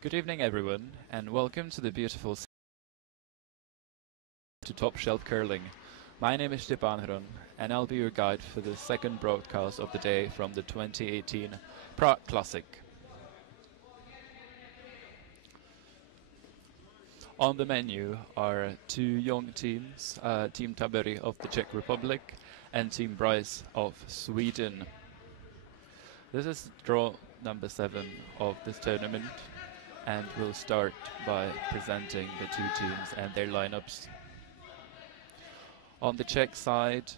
Good evening everyone, and welcome to the beautiful to Top Shelf Curling. My name is Stepan Hron, and I'll be your guide for the second broadcast of the day from the 2018 Prague Classic. On the menu are two young teams, Team Tabery of the Czech Republic and Team Bryce of Sweden. This is draw number 7 of this tournament, and we'll start by presenting the two teams and their lineups. On the Czech side,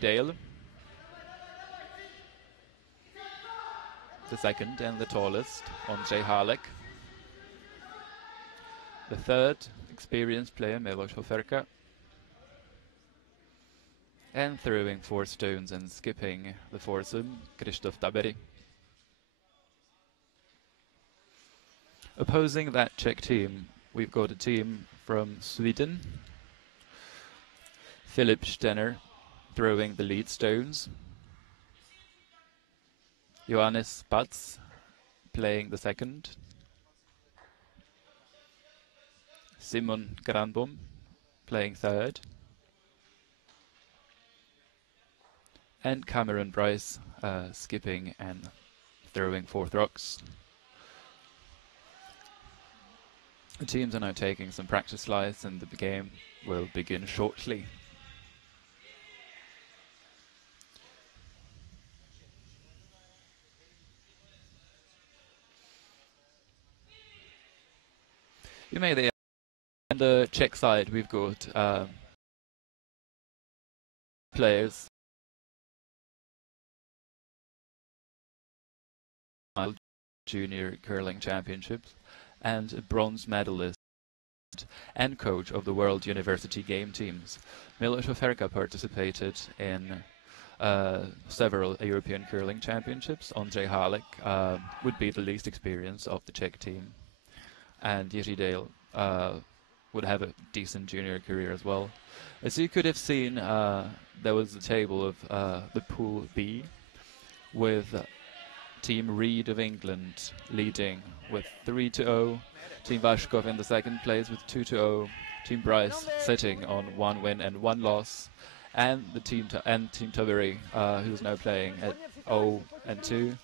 Dale, the second and the tallest, Ondřej Hálek. The third, experienced player, Miloš Hoferka. And throwing 4 stones and skipping the foursome, Krzysztof Tabery. Opposing that Czech team, we've got a team from Sweden. Filip Stenner throwing the lead stones. Johannes Spatz playing the second. Simon Granbom playing third. And Cameron Bryce skipping and throwing 4th rocks. The teams are now taking some practice slides and the game will begin shortly. You may there. On the Czech side, we've got players Junior Curling Championships and a bronze medalist and coach of the World University Game teams. Miloš Hoferka participated in several European Curling Championships. Ondřej Hálek would be the least experienced of the Czech team. And Jiří Dale would have a decent junior career as well. As you could have seen, there was a table of the Pool B with Team Reed of England leading with 3-0. Team Vashkov in the second place with 2-0. Team Bryce sitting on 1 win and 1 loss. And the Team Tabery, who's now playing at 0-2.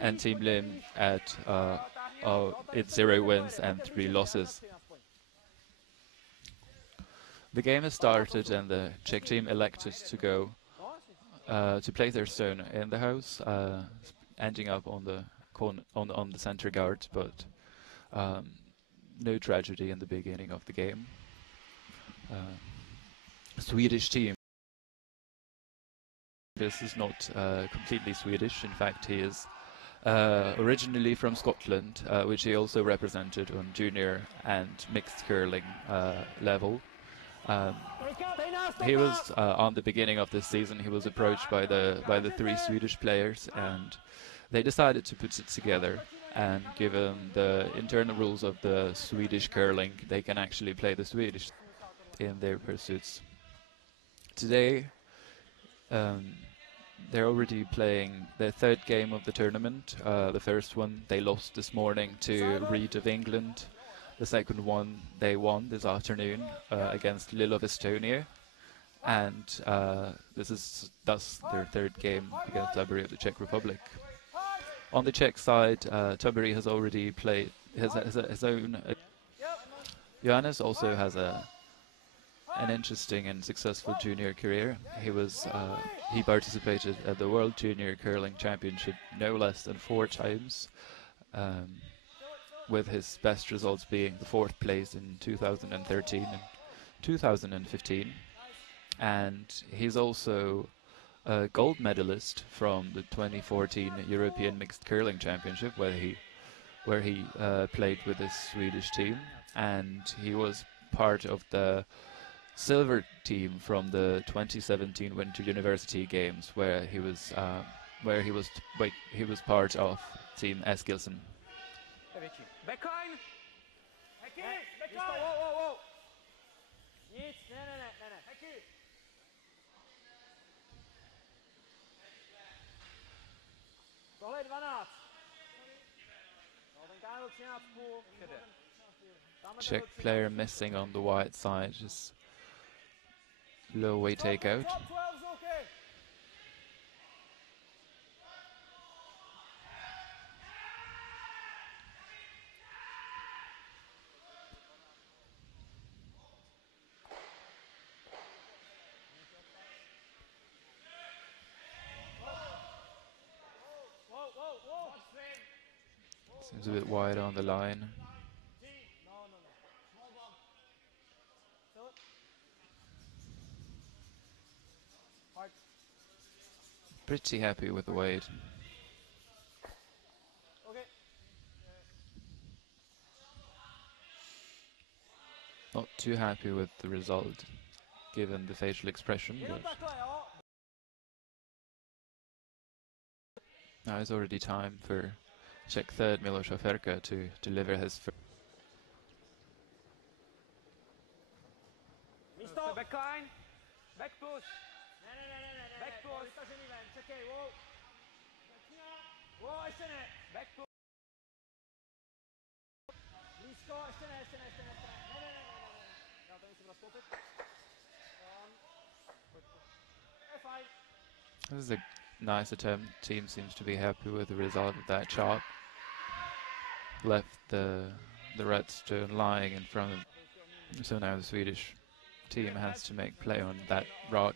And Team Lim at 0 wins and 3 losses. The game has started and the Czech team elected to go to place their stone in the house, ending up on the on the center guard, but no tragedy in the beginning of the game. Swedish team. This is not completely Swedish. In fact, he is originally from Scotland, which he also represented on junior and mixed curling level. He was on the beginning of this season. He was approached by the 3 Swedish players, and they decided to put it together. And given the internal rules of the Swedish curling, they can actually play the Swedish in their pursuits. Today, they're already playing their 3rd game of the tournament. The first one they lost this morning to Reed of England. The second one they won this afternoon against Lille of Estonia. And this is thus their 3rd game against Tabery of the Czech Republic. On the Czech side, Tabery has already played his own. Johannes also has an interesting and successful junior career. He participated at the World Junior Curling Championship no less than 4 times, with his best results being the 4th place in 2013 and 2015. And he's also a gold medalist from the 2014 European Mixed Curling Championship, where he played with his Swedish team, and he was part of the silver team from the 2017 Winter University Games, where he was part of Team Eskilsson. Czech player missing on the wide side, just low weight takeout. Seems a bit wide on the line. Pretty happy with the weight. Not too happy with the result, given the facial expression. But now it's already time for Czech third Miloš Aferka to deliver his first. Backline, back push. Back push. Back push. This is a nice attempt. Team seems to be happy with the result of that shot. Left the red stone lying in front of, so now the Swedish team has to make play on that rock.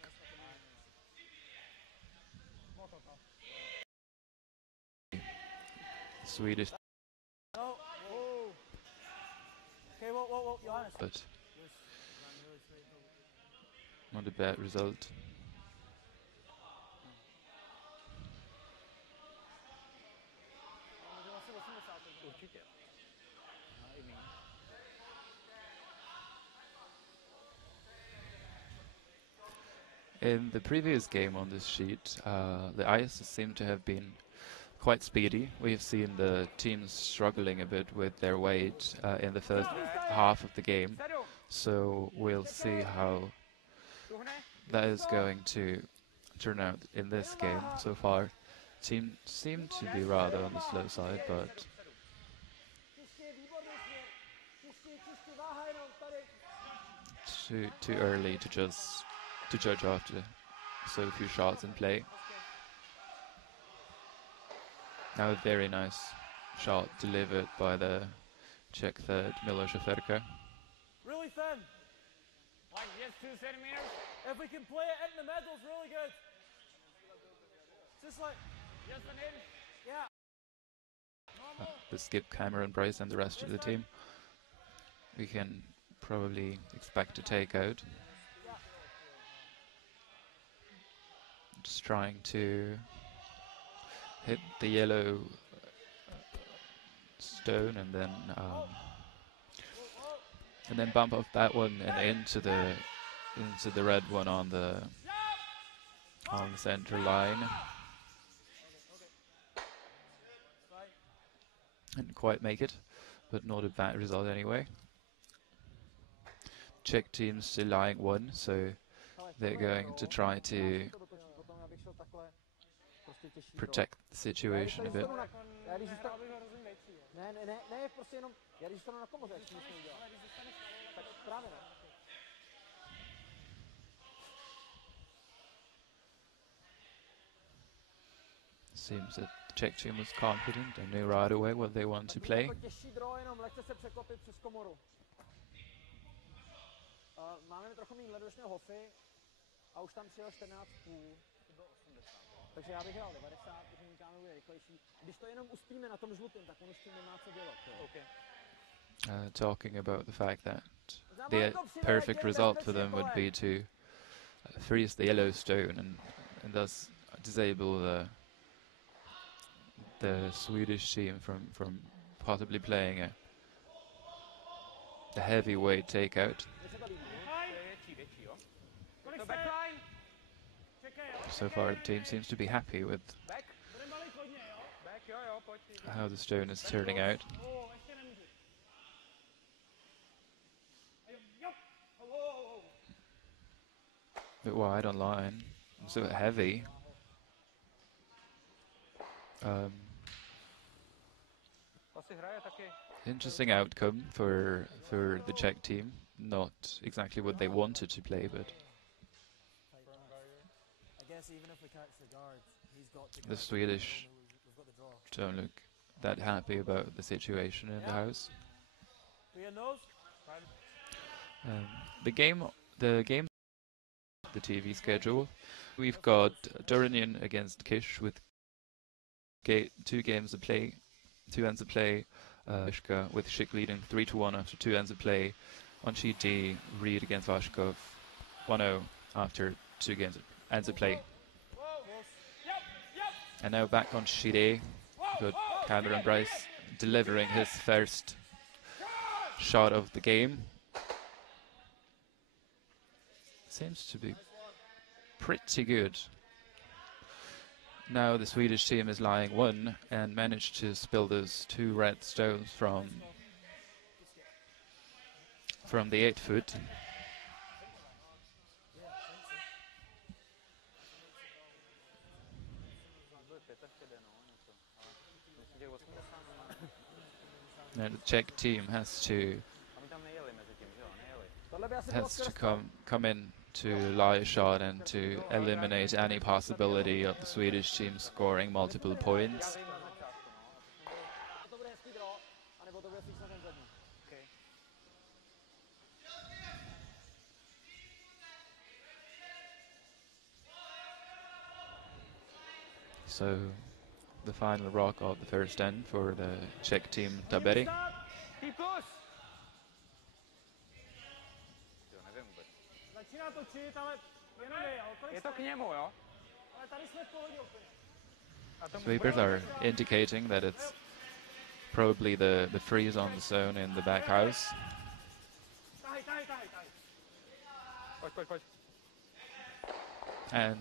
Swedish, but not a bad result. In the previous game on this sheet, the ice seemed to have been quite speedy. We've seen the teams struggling a bit with their weight in the first half of the game, so we'll see how that is going to turn out in this game. So far, team seem to be rather on the slow side, but too early to judge after so few shots in play. Now a very nice shot delivered by the Czech third, Miloš Aferka. Really thin. Like just 2 centimeters? If we can play it in the middle, it's really good. Just like, just an inch. Yeah. The skip Cameron, Bryce and the rest of the team. We can probably expect a takeout. Just trying to hit the yellow stone and then bump off that one and into the red one on the center line. Didn't quite make it, but not a bad result anyway. Czech team still lying one, so they're going to try to protect the situation a bit. Seems that the Czech team was confident and knew right away what they want to play. Takže já bych hrál 90, protože Mikáno bude rychlejší. Když to jenom uspíme na tom žlutém, tak on už tím nemá co dělat. Okay. Talking about the fact that the perfect result for them would be to freeze the yellow stone and thus disable the Swedish team from possibly playing a heavyweight takeout. So far, the team seems to be happy with how the stone is turning out. A bit wide on line. It's a bit heavy. Interesting outcome for the Czech team. Not exactly what they wanted to play, but I guess even if we catch the guards, he's got to the Swedish we've got the draw. don't look that happy about the situation in the house. The game, the TV schedule. We've got Duranian against Kish with 2 games of play, 2 ends of play. Ishka with Schick leading 3-1 after 2 ends of play. On sheet D, Reed against Vashkov 1-0 after 2 ends of play. And now back on sheet A, got Cameron Bryce delivering his first shot of the game. Seems to be pretty good. Now the Swedish team is lying 1 and managed to spill those 2 red stones from the 8-foot. Now the Czech team has to come in to lie a shot and to eliminate any possibility of the Swedish team scoring multiple points. So the final rock of the first end for the Czech team, Tabery. Sweepers are indicating that it's probably the freeze on the zone in the back house. And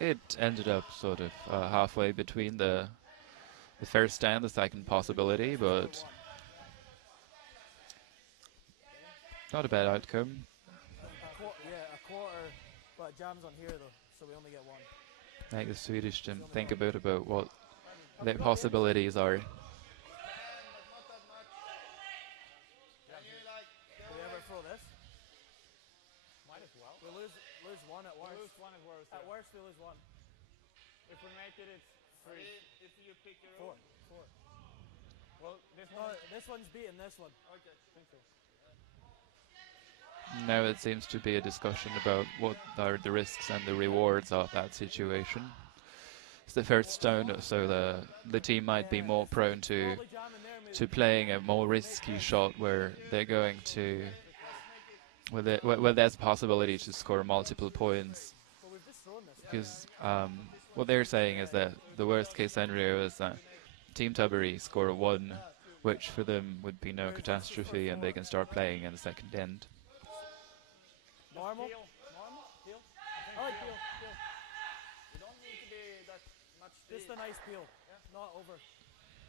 it ended up sort of halfway between the first and the second possibility, but not a bad outcome. A quarter, but jams on here though, so we only get 1. Make the Swedish team think about what their possibilities are. Do we ever throw this? Might as well. We lose 1 at worst. We lose 1 at worst. At worst, we lose 1. If we make it, it's 3. If you pick your 4. Well, this one's beating this one. Okay. I think so. Now it seems to be a discussion about what are the risks and the rewards of that situation. It's the first stone, so the team might be more prone to playing a more risky shot where they're going to where there's a possibility to score multiple points. Because what they're saying is that the worst case scenario is that Team Tabery score a 1, which for them would be no catastrophe, and they can start playing in the second end. Normal? Peel. I like peel. You don't need to be that much. Just a nice peel, not over.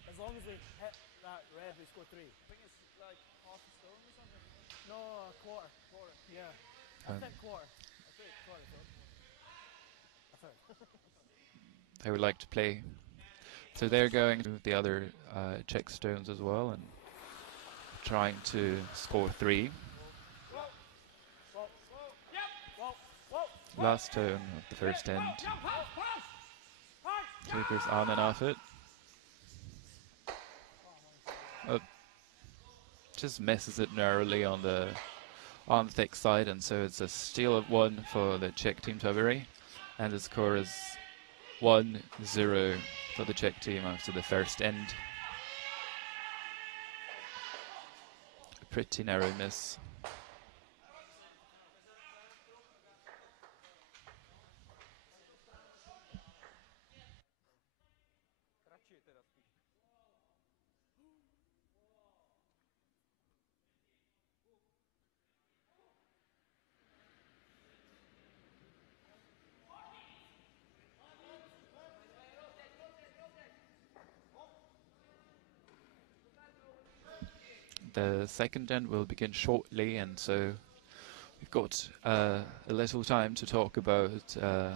As long as we hit that red, we score 3. I think it's like half a stone or something. No, a quarter. Yeah. I think quarter. I think quarter. A third. They would like to play. So they're going to the other Czech stones as well and trying to score 3. Last stone of the first end. Sweepers on and off it. Oh, just misses it narrowly on the thick side, and so it's a steal of 1 for the Czech team Tabery, and the score is 1-0 for the Czech team after the first end. A pretty narrow miss. The second end will begin shortly, and so we've got a little time to talk about the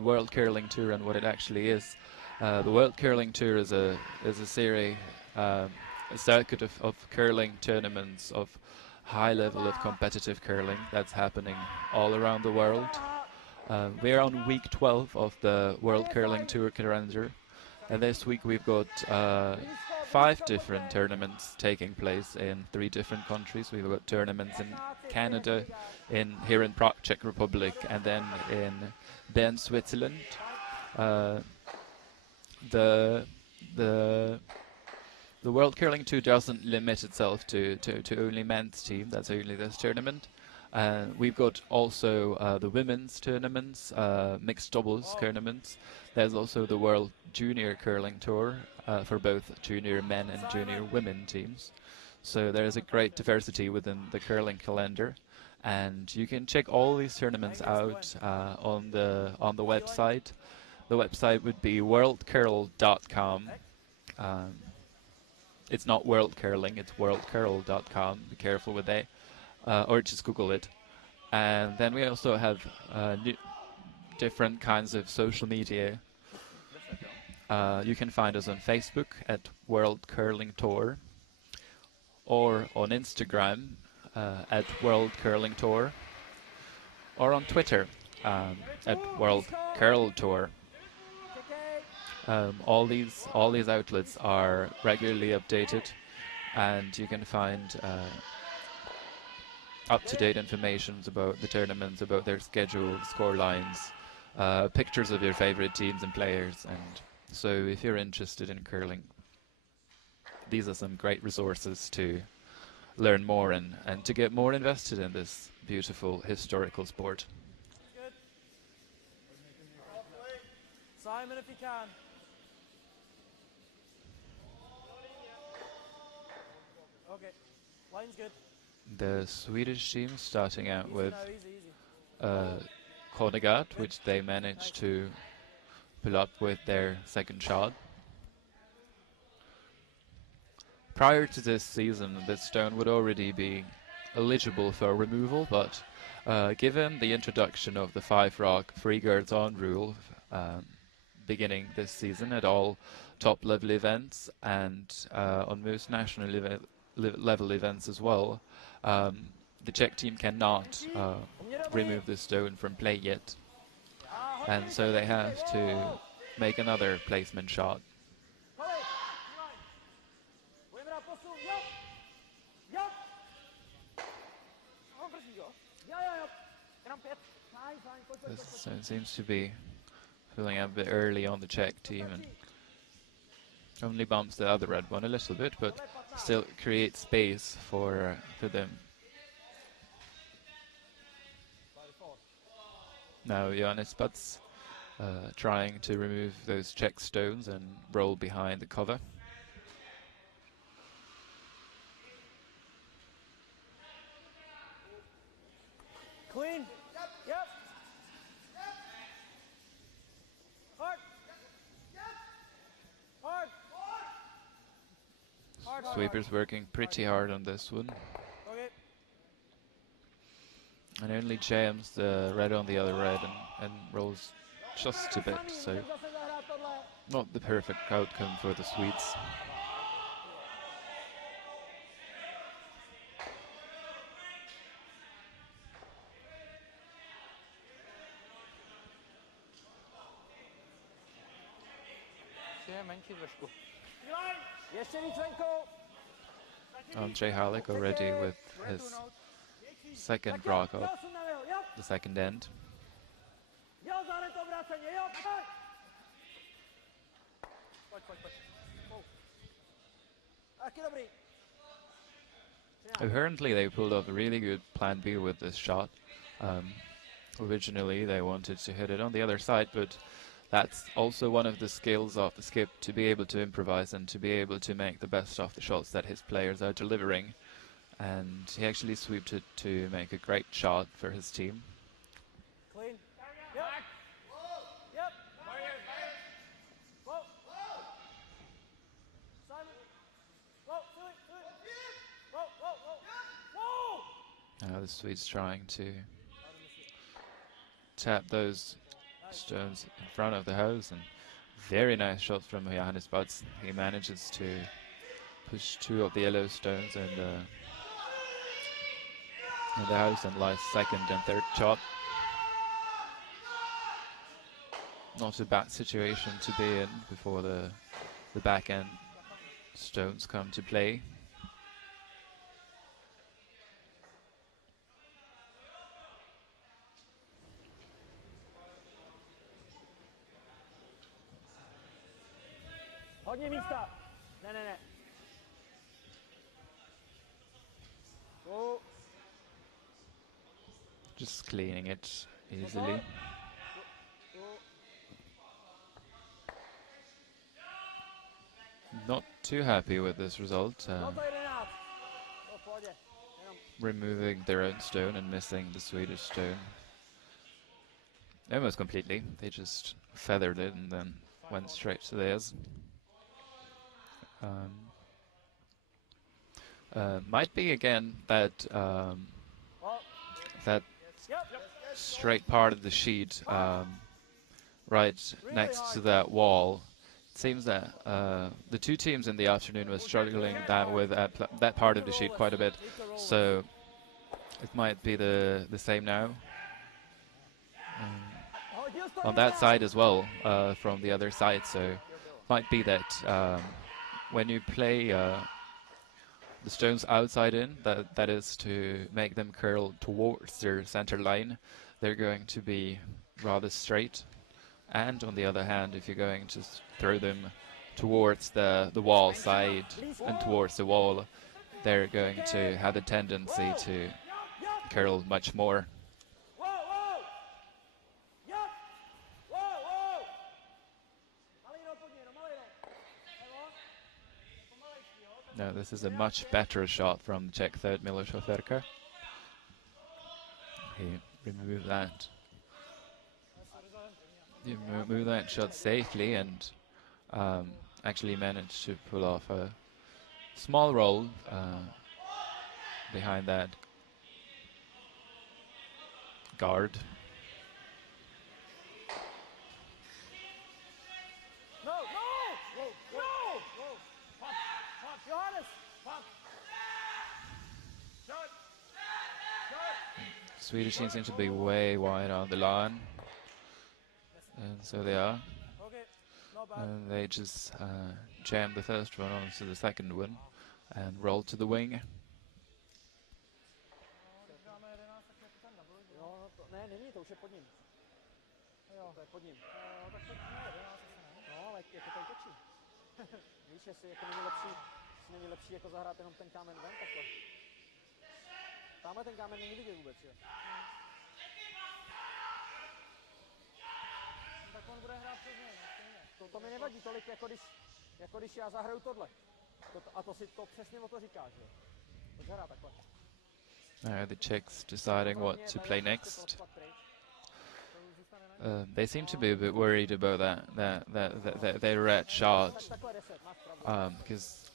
World Curling Tour and what it actually is. The World Curling Tour is a series, a circuit of curling tournaments of high level of competitive curling that's happening all around the world. We're on week 12 of the World Curling Tour calendar, and this week we've got 5 different tournaments taking place in 3 different countries. We've got tournaments in Canada, here in Prague, Czech Republic, and then in Bern, Switzerland. The World Curling Tour doesn't limit itself to only men's team. That's only this tournament. We've got also the women's tournaments, mixed doubles tournaments. There's also the World Junior Curling Tour for both junior men and junior women teams. So there's a great diversity within the curling calendar, and you can check all these tournaments out on the website. The website would be worldcurl.com. It's not World Curling, it's worldcurl.com. Be careful with that. Or just Google it. And then we also have different kinds of social media. You can find us on Facebook at World Curling Tour, or on Instagram at World Curling Tour, or on Twitter at World Curl Tour. All these outlets are regularly updated, and you can find up-to-date information about the tournaments, about their schedule, score lines, pictures of your favorite teams and players. And so if you're interested in curling, these are some great resources to learn more and to get more invested in this beautiful historical sport. Good. Simon, if you can. Okay, line's good. The Swedish team starting out with Konigard, which they managed to pull up with their second shot. Prior to this season, this stone would already be eligible for removal, but given the introduction of the 5-rock free guards on rule beginning this season at all top level events and on most national level events as well, the Czech team cannot remove the stone from play yet, and so they have to make another placement shot. So it seems to be filling up a bit early on the Czech team, and only bumps the other red one a little bit, but still creates space for them. Now Johannes Butz trying to remove those Czech stones and roll behind the cover. Clean. Yep. Hard. Hard. Hard. Sweeper's working pretty hard on this one. Okay. And only jams the red on the other red and rolls just a bit, so not the perfect outcome for the Swedes. Andrzej Halek already with his second rock up, the second end. Apparently they pulled off a really good plan B with this shot. Originally they wanted to hit it on the other side, but that's also one of the skills of the skip, to be able to improvise and to be able to make the best of the shots that his players are delivering. And he actually sweeped it to make a great shot for his team. Clean. Yep. Yep. Whoa. Simon. Whoa, do it. Whoa. Now the Swedes trying to tap those stones in front of the house, and very nice shot from Johannes Butz. He manages to push 2 of the yellow stones in the house and lies second and third shot. Not a bad situation to be in before the back end stones come to play. Hodně místa. Ne. Just cleaning it easily. Not too happy with this result. Removing their own stone and missing the Swedish stone almost completely. They just feathered it and then went straight to theirs. Might be again that that straight part of the sheet right next to that wall. It seems that the two teams in the afternoon were struggling with that part of the sheet quite a bit, so it might be the same now. On that side as well, from the other side, so it might be that when you play the stones outside in, that is to make them curl towards their center line, they're going to be rather straight. And on the other hand, if you're going to throw them towards the wall side and towards the wall, they're going to have a tendency to curl much more. No, this is a much better shot from Czech third Miloš Oferka. He removed that. He removed that shot safely and actually managed to pull off a small roll behind that guard. Swedish team seems to be way wide on the line, and so they are. And they just jammed the first one onto the second one and rolled to the wing. Tamhle ten kámen není vidět vůbec, jo? Tak on bude hrát přes něj, no, to mi nevadí tolik, jako když já zahraju tohle. A to si to přesně o to říkáš, jo? Pojď hrát takhle. Now the Czechs deciding what to play next. They seem to be a bit worried about that their red shot, because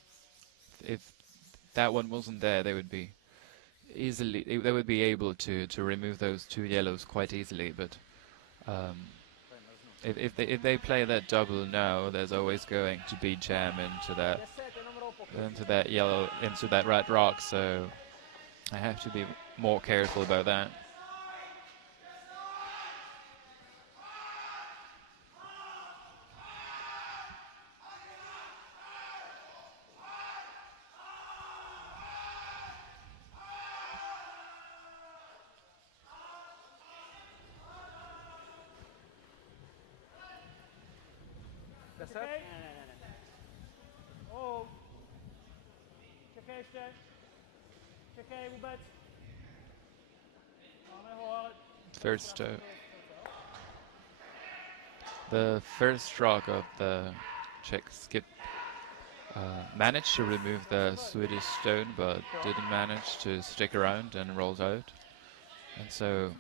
if that one wasn't there, they would be able to remove those 2 yellows quite easily. But if they play that double now, there's always going to be jam into that yellow, into that red rock. So I have to be more careful about that. First, the first stroke of the Czech skip managed to remove the Swedish stone, but didn't manage to stick around and rolled out. And so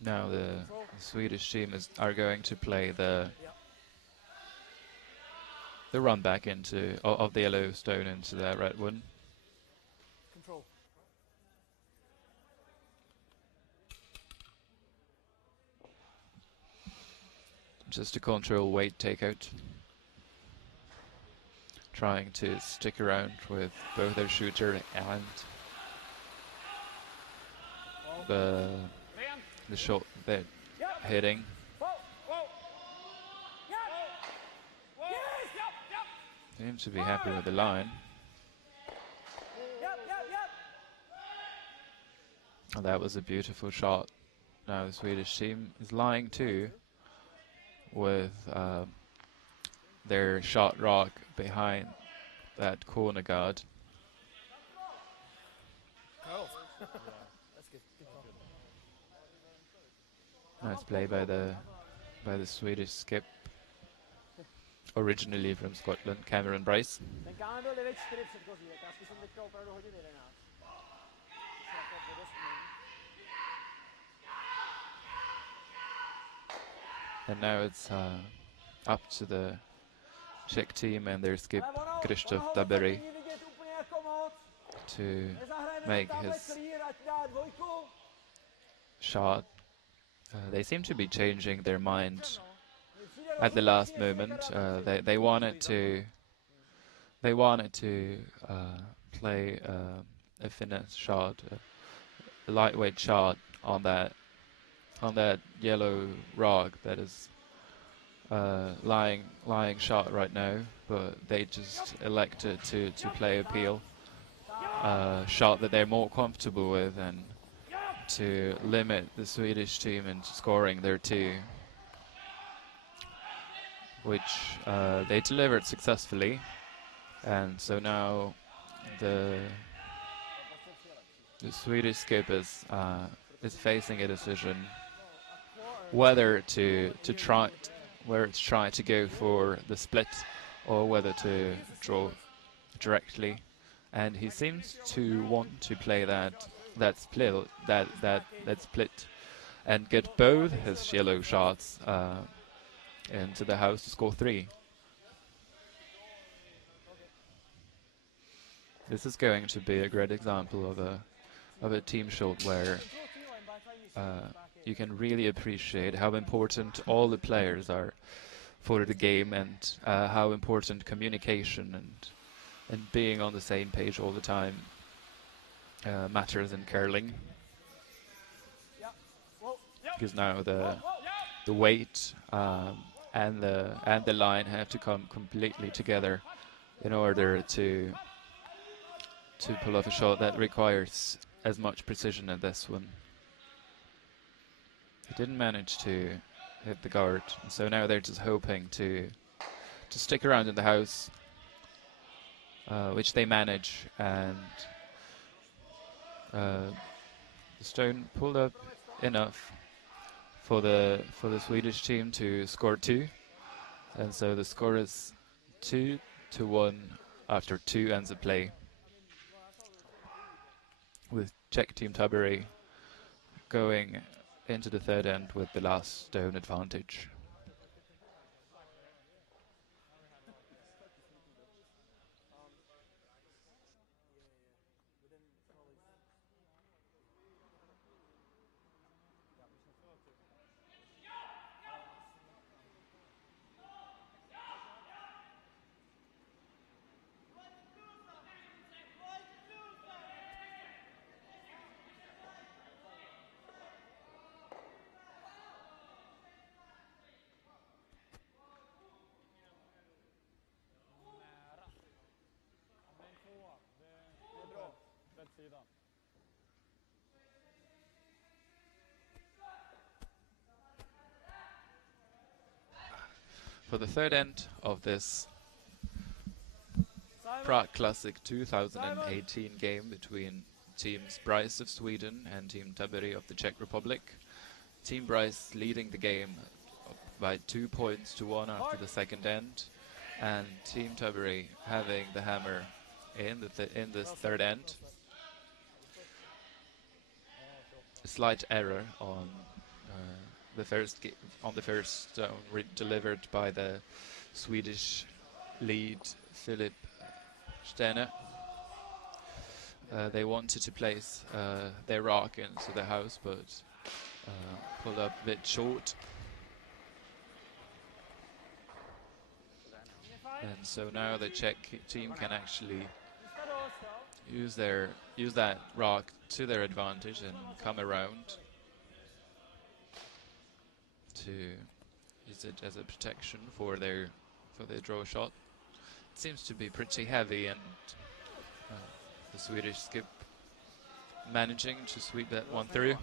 now the Swedish team are going to play the run back into of the yellow stone into the red one. Control. just a control weight takeout. Trying to stick around with both their shooter and the shot they're hitting. Seems to be happy with the line. Oh, that was a beautiful shot. Now the Swedish team is lying too, with their shot rock behind that corner guard. Nice play by the Swedish skip, originally from Scotland, Cameron Bryce. And now it's up to the Czech team and their skip Krzysztof Tabery to make his shot. They seem to be changing their mind at the last moment. They wanted to play a finesse shot, a lightweight shot on that yellow rock that is lying shot right now, but they just elected to play a peel shot that they're more comfortable with, and to limit the Swedish team in scoring their two, which they delivered successfully. And so now the Swedish skip is facing a decision whether to try to go for the split or whether to draw directly, and he seems to want to play that split and get both his yellow shots into the house to score 3. This is going to be a great example of a team shot where you can really appreciate how important all the players are for the game, and how important communication and being on the same page all the time matters in curling. Because now the weight and the line have to come completely together in order to pull off a shot that requires as much precision as this one. He didn't manage to hit the guard, and so now they're just hoping to stick around in the house, which they manage, and the stone pulled up enough for the Swedish team to score 2, and so the score is 2-1 after 2 ends of play, with Czech team Tabery going into the third end with the last stone advantage. For the third end of this Prague Classic 2018 game between teams Bryce of Sweden and Team Tabery of the Czech Republic, Team Bryce leading the game by 2 points to 1 after the second end, and Team Tabery having the hammer in this third end. A slight error on the first stone delivered by the Swedish lead Philip Stene. They wanted to place their rock into the house, but pulled up a bit short. And so now the Czech team can actually Instead of use that rock to their advantage and come around to use it as a protection for their draw shot. It seems to be pretty heavy, and the Swedish skip managing to sweep that one through.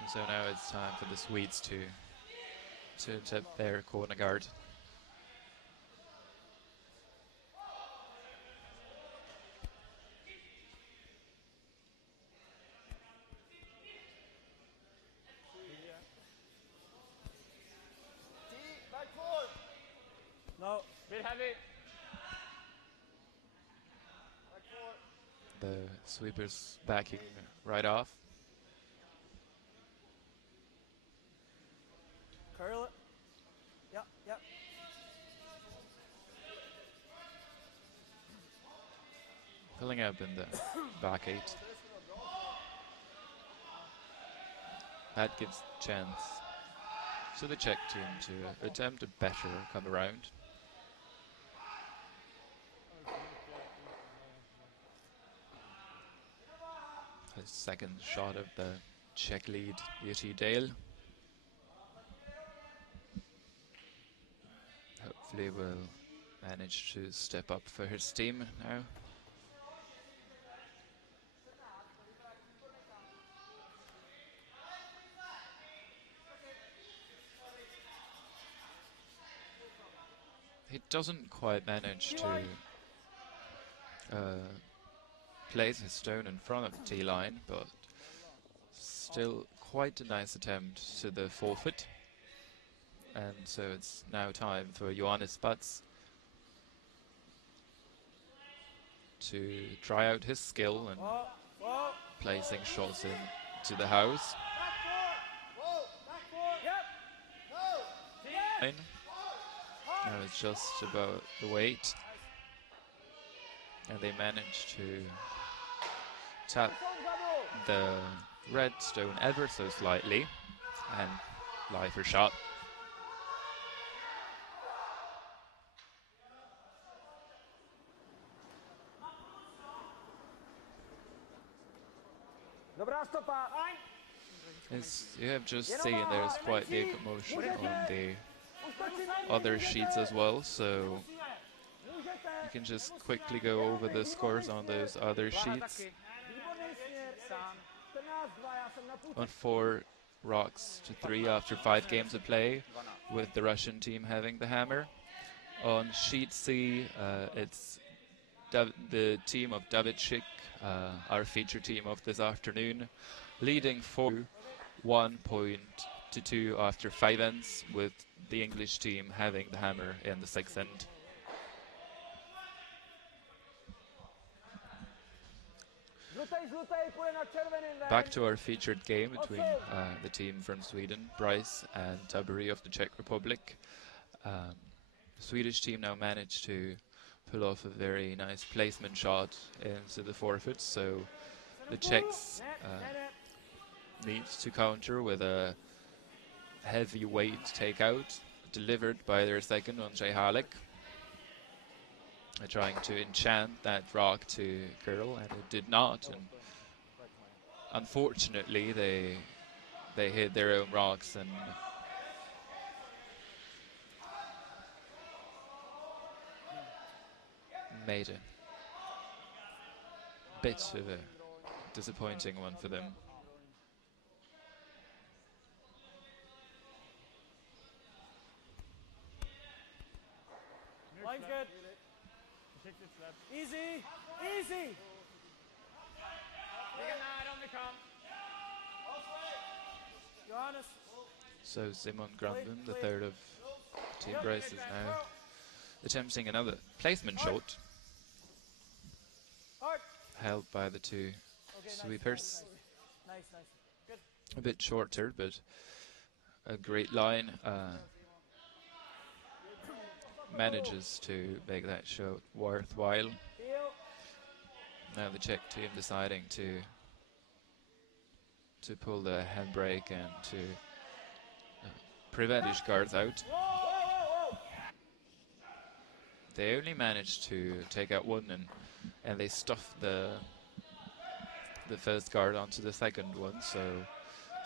And so now it's time for the Swedes to tip their corner guard. no. Bit heavy. The sweepers backing right off. Curl it. Yep, yep. Filling up in the back eight. That gives chance to the Czech team to attempt a better come around. A second shot of the Czech lead, Yeti Dale. Hopefully will manage to step up for his team now. He doesn't quite manage to place his stone in front of the tee line, but still quite a nice attempt to the forfeit. And so it's now time for Johannes Butz to try out his skill and placing shots into the house. Now it's just about the weight, and they manage to tap the red stone ever so slightly and lie for shot. As you have just seen, there's quite big commotion on the other sheets as well, so you can just quickly go over the scores on those other sheets. On 4 rocks to 3 after 5 games of play, with the Russian team having the hammer. On sheet C, it's the team of Davidchik, our feature team of this afternoon, leading 4-1 point to 2 after 5 ends, with the English team having the hammer in the 6th end. Back to our featured game between the team from Sweden, Bryce, and Tabery of the Czech Republic. The Swedish team now managed to pull off a very nice placement shot into the forfeit, so the Czechs need to counter with a heavy weight takeout delivered by their second, Andrzej Halek. Trying to enchant that rock to curl, and it did not. And unfortunately, they hit their own rocks and made a bit of a disappointing one for them. Line's good. Easy, easy. Johannes. So Simon Grundlund, the third of Team Bryce, is now attempting another placement shot, held by the two sweepers. Nice, nice. Good. A bit shorter, but a great line. Manages to make that shot worthwhile. Now the Czech team deciding to pull the handbrake and to prevent these guards out. They only managed to take out one, and they stuffed the first guard onto the second one, so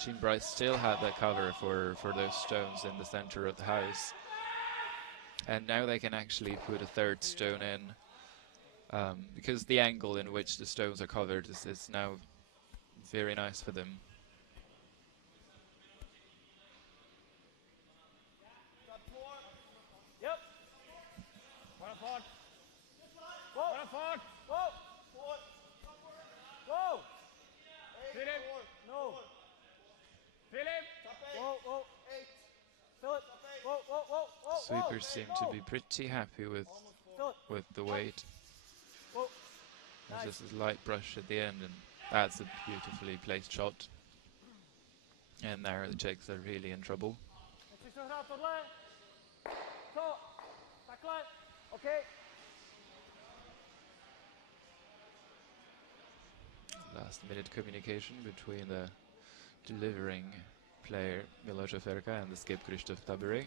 Team Bryce still had that cover for those stones in the center of the house. And now they can actually put a third stone in, because the angle in which the stones are covered is now very nice for them. Yep. One forward. Whoa. One forward. Whoa. Forward. Whoa. Philip. No. Philip. Whoa, whoa. Philip. Whoa, whoa, whoa, whoa. Sweepers seem to be pretty happy with the weight. Whoa. There's just a light brush at the end, and that's a beautifully placed shot. And there the Czechs are really in trouble. Okay. Last minute communication between the delivering player Miloš Ferka and the skip Tabery.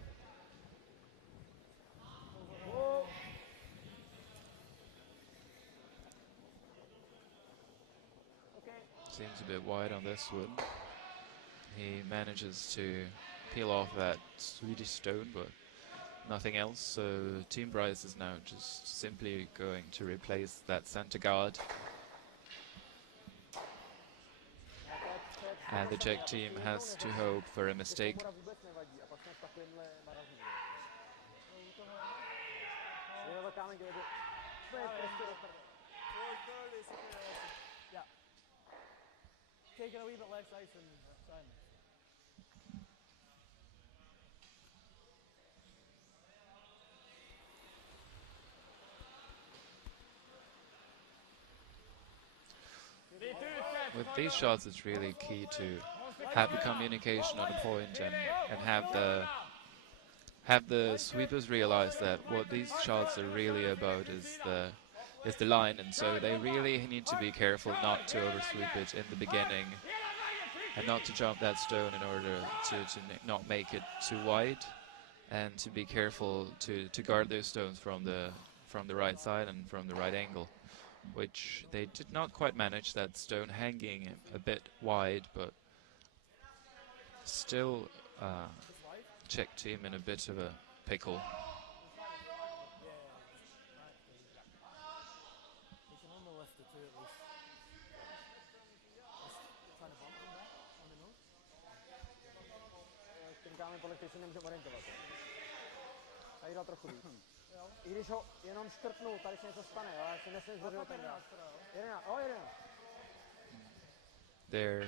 Seems a bit wide on this one. He manages to peel off that Swedish stone, but nothing else. So Team Bryce is now just simply going to replace that center guard. And the Czech team has to hope for a mistake. Yeah. Taking a wee bit less ice and time. With these shots, it's really key to have the communication on a point and have the sweepers realize that what these shots are really about is the line, and so they really need to be careful not to oversweep it in the beginning and not to jump that stone in order to not make it too wide, and to be careful to guard those stones from the right side and from the right angle, which they did not quite manage. That stone hanging a bit wide, but still Czech team in a bit of a pickle. They're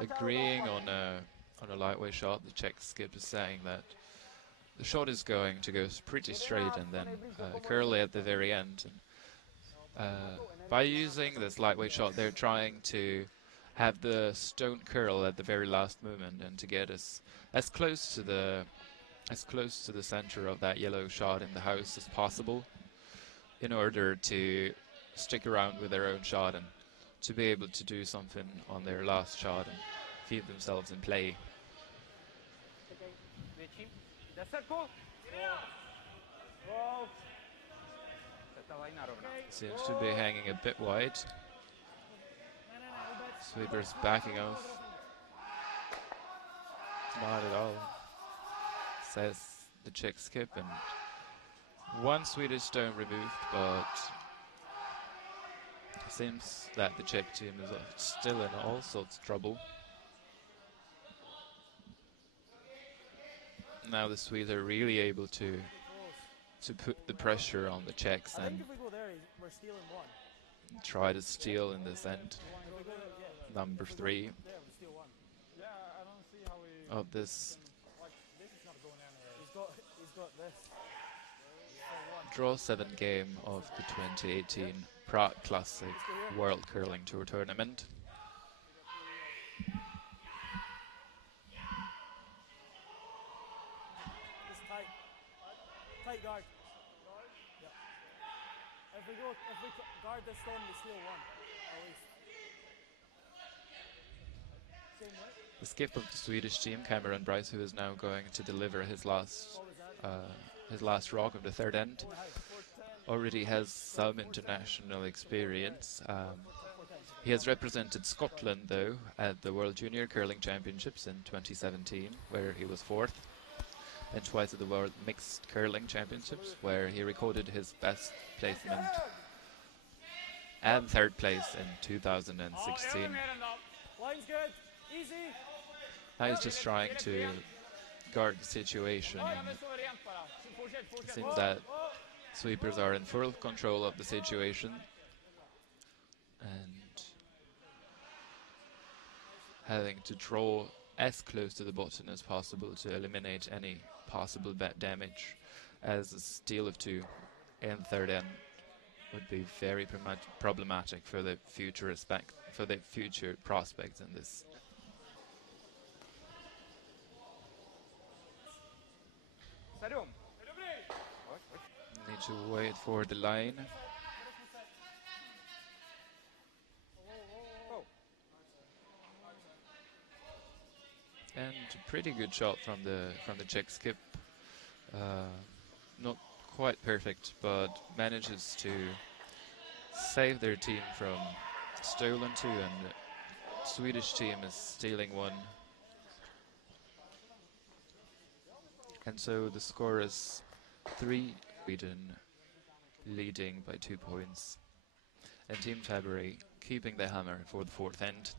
agreeing on a lightweight shot. The Czech skip is saying that the shot is going to go pretty straight and then curly at the very end. And, by using this lightweight shot, they're trying to have the stone curl at the very last moment and to get as close to the center of that yellow shot in the house as possible, in order to stick around with their own shot and to be able to do something on their last shot and keep themselves in play. Seems to be hanging a bit wide. Sweepers backing off. Not at all, says the Czech skip, and one Swedish stone removed, but it seems that the Czech team is still in all sorts of trouble. Now the Swedes are really able to put the pressure on the Czechs and try to steal in this end. Number 3 of this draw 7 game of the 2018 Prague Classic World Curling Tour Tournament. Tight guard. Yeah. If we guard this stone, we steal one, at least. Same way. The skip of the Swedish team, Cameron Bryce, who is now going to deliver his last rock of the third end, already has some international experience. He has represented Scotland, though, at the World Junior Curling Championships in 2017, where he was fourth, and twice at the World Mixed Curling Championships, where he recorded his best placement and third place in 2016. Line's good. Easy. Now he's just trying to guard the situation. It seems that sweepers are in full control of the situation and having to draw as close to the button as possible to eliminate any possible damage, as a steal of 2 in third end would be very problematic for the future prospects in this. Need to wait for the line. And a pretty good shot from the Czech skip. Not quite perfect, but manages to save their team from stolen 2, and the Swedish team is stealing 1. And so the score is 3, Sweden leading by 2 points, and Team Tabery keeping the hammer for the fourth end.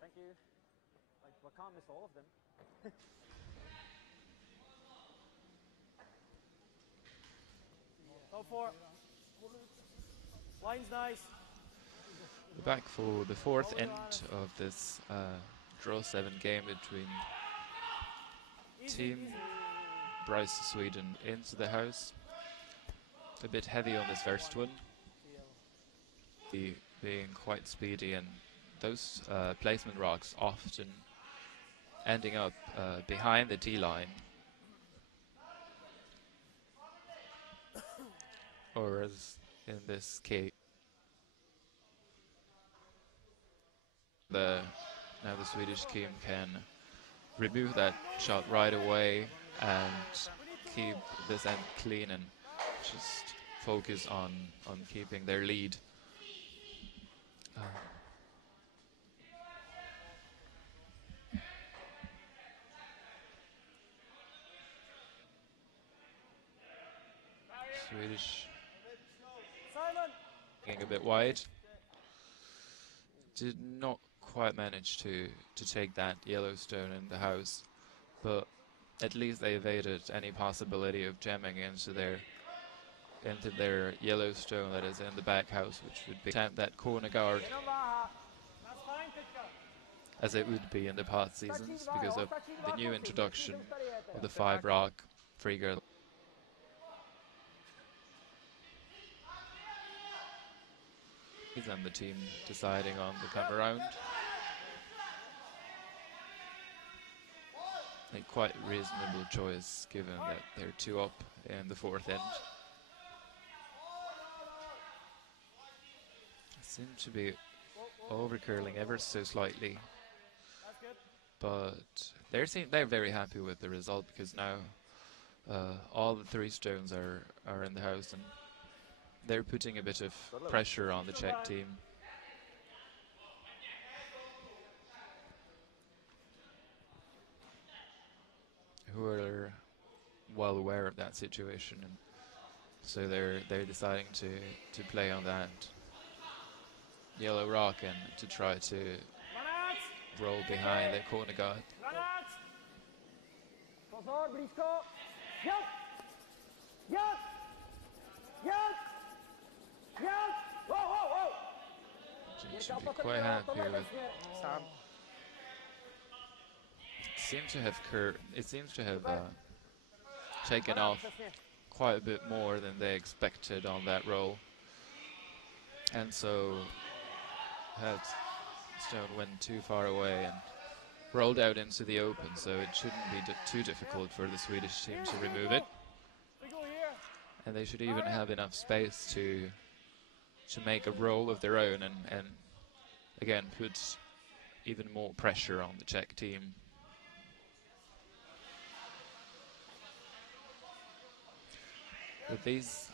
Thank you. I can't miss all of them. Go for it. Line's nice. Back for the fourth end of this draw 7 game between Team Bryce Sweden into the house. A bit heavy on this first one, being quite speedy, and those placement rocks often ending up behind the tee line, or as in this case, now the Swedish team can remove that shot right away and keep this end clean and just focus on keeping their lead. Swedish getting a bit wide. Did not quite manage to take that Yellowstone in the house, but at least they evaded any possibility of jamming into their Yellowstone that is in the back house, which would be that corner guard, as it would be in the past seasons because of the new introduction of the 5 rock free girl. And the team deciding on the come around. A quite reasonable choice given that they're 2 up in the fourth end. Seem to be over curling ever so slightly, but they're very happy with the result, because now all the 3 stones are in the house, and they're putting a bit of pressure on the Czech team, who are well aware of that situation, and so they're deciding to play on that yellow rock and to try to roll behind their corner guard. Should be quite happy with. It seems to have taken off quite a bit more than they expected on that roll, and so had stone went too far away and rolled out into the open, so it shouldn't be too difficult for the Swedish team to remove it. and they should even have enough space to make a role of their own and again put even more pressure on the Czech team. With these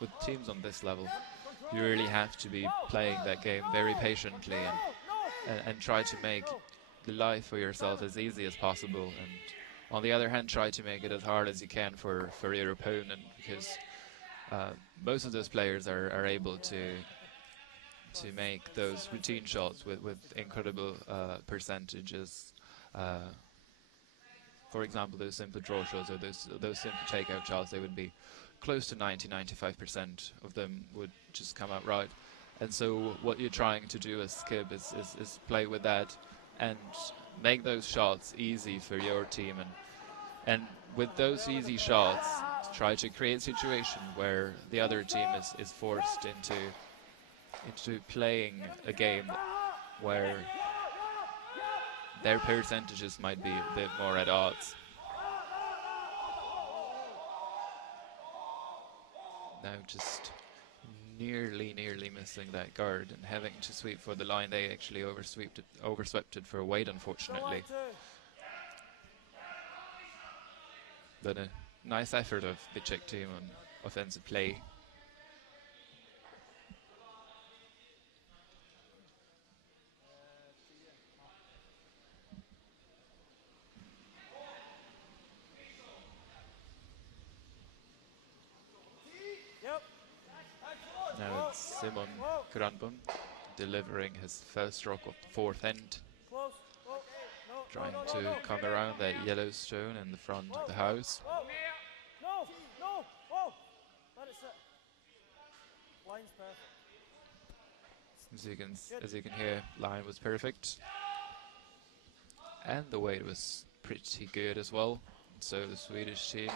with teams on this level, you really have to be playing that game very patiently and try to make the life for yourself as easy as possible, and on the other hand try to make it as hard as you can for your opponent, because most of those players are able to make those routine shots with incredible percentages. For example, those simple draw shots or those simple takeout shots, they would be close to 90-95% of them would just come out right. And so what you're trying to do as Skib is play with that and make those shots easy for your team, and with those easy shots try to create a situation where the other team is forced into playing a game where their percentages might be a bit more at odds. Now just nearly missing that guard and having to sweep for the line. They actually overswept it for a weight, unfortunately. But a nice effort of the Czech team on offensive play. Now it's Simon Kranbom delivering his first stroke of the fourth end. Trying to come around that yellow stone in the front of the house. Let it sit. Line's perfect. As you can hear, line was perfect. And the weight was pretty good as well. So the Swedish team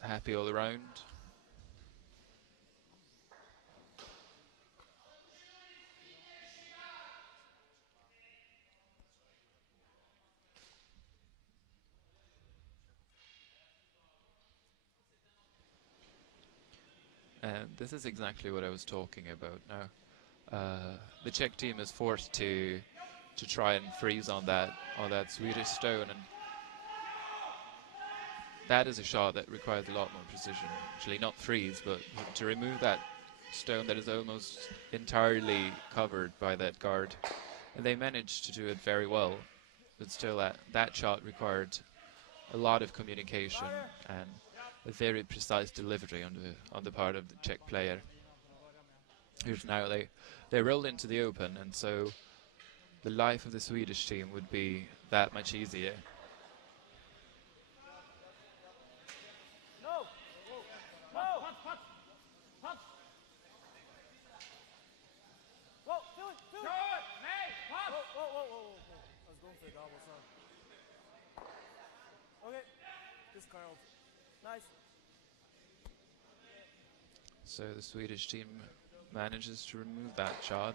happy all around. And this is exactly what I was talking about now. The Czech team is forced to try and freeze on that Swedish stone, and that is a shot that requires a lot more precision. Actually, not freeze, but to remove that stone that is almost entirely covered by that guard. And they managed to do it very well, but still that shot required a lot of communication and a very precise delivery on the part of the Czech player. Here's now they rolled into the open, and so the life of the Swedish team would be that much easier. Okay, this curled. Nice. So the Swedish team manages to remove that shot.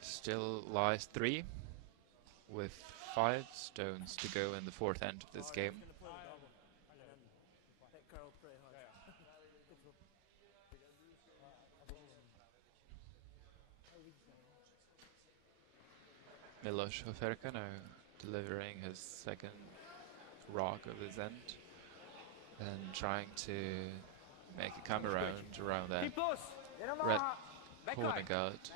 Still lies 3 with 5 stones to go in the fourth end of this game. Milos Hoferka now delivering his second rock of his end and trying to make a come around that red corner guard.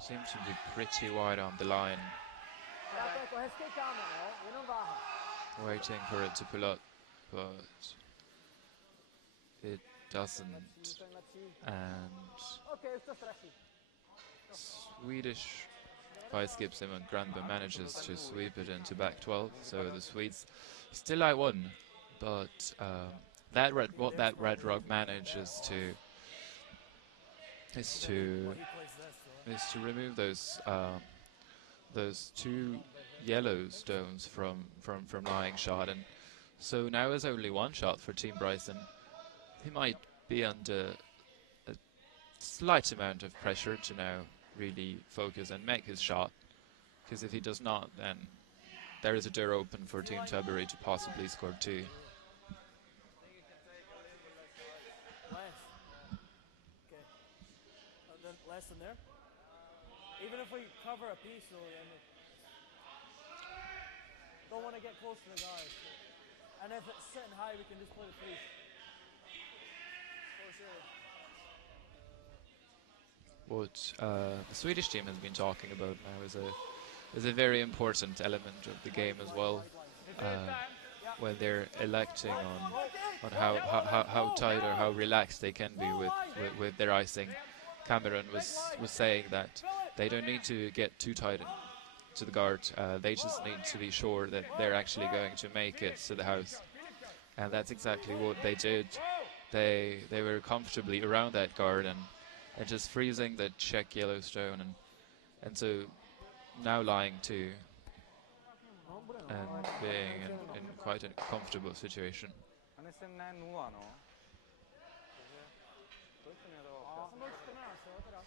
Seems to be pretty wide on the line. Waiting for it to pull up, but it doesn't. And Swedish vice Skib Simon Granberg manages to sweep it into back 12, so the Swedes still lie 1, but what that Red Rock manages is to remove those 2 yellow stones from lying shot, and so now there's only 1 shot for Team Bryce. He might be under a slight amount of pressure to now really focus and make his shot. Because if he does not, then there is a door open for Team Tabery to possibly score 2. Less. Okay. Then less than there. Even if we cover a piece, though, then don't want to get close to the guard. So. And if it's sitting high, we can just play the free. For sure. What the Swedish team has been talking about now is a very important element of the game as well, when they're electing on how tight or how relaxed they can be with their icing. Cameron was saying that they don't need to get too tight to the guard. They just need to be sure that they're actually going to make it to the house, and that's exactly what they did. They were comfortably around that guard and just freezing the Czech Yellowstone and so now lying 2 and being in quite a comfortable situation.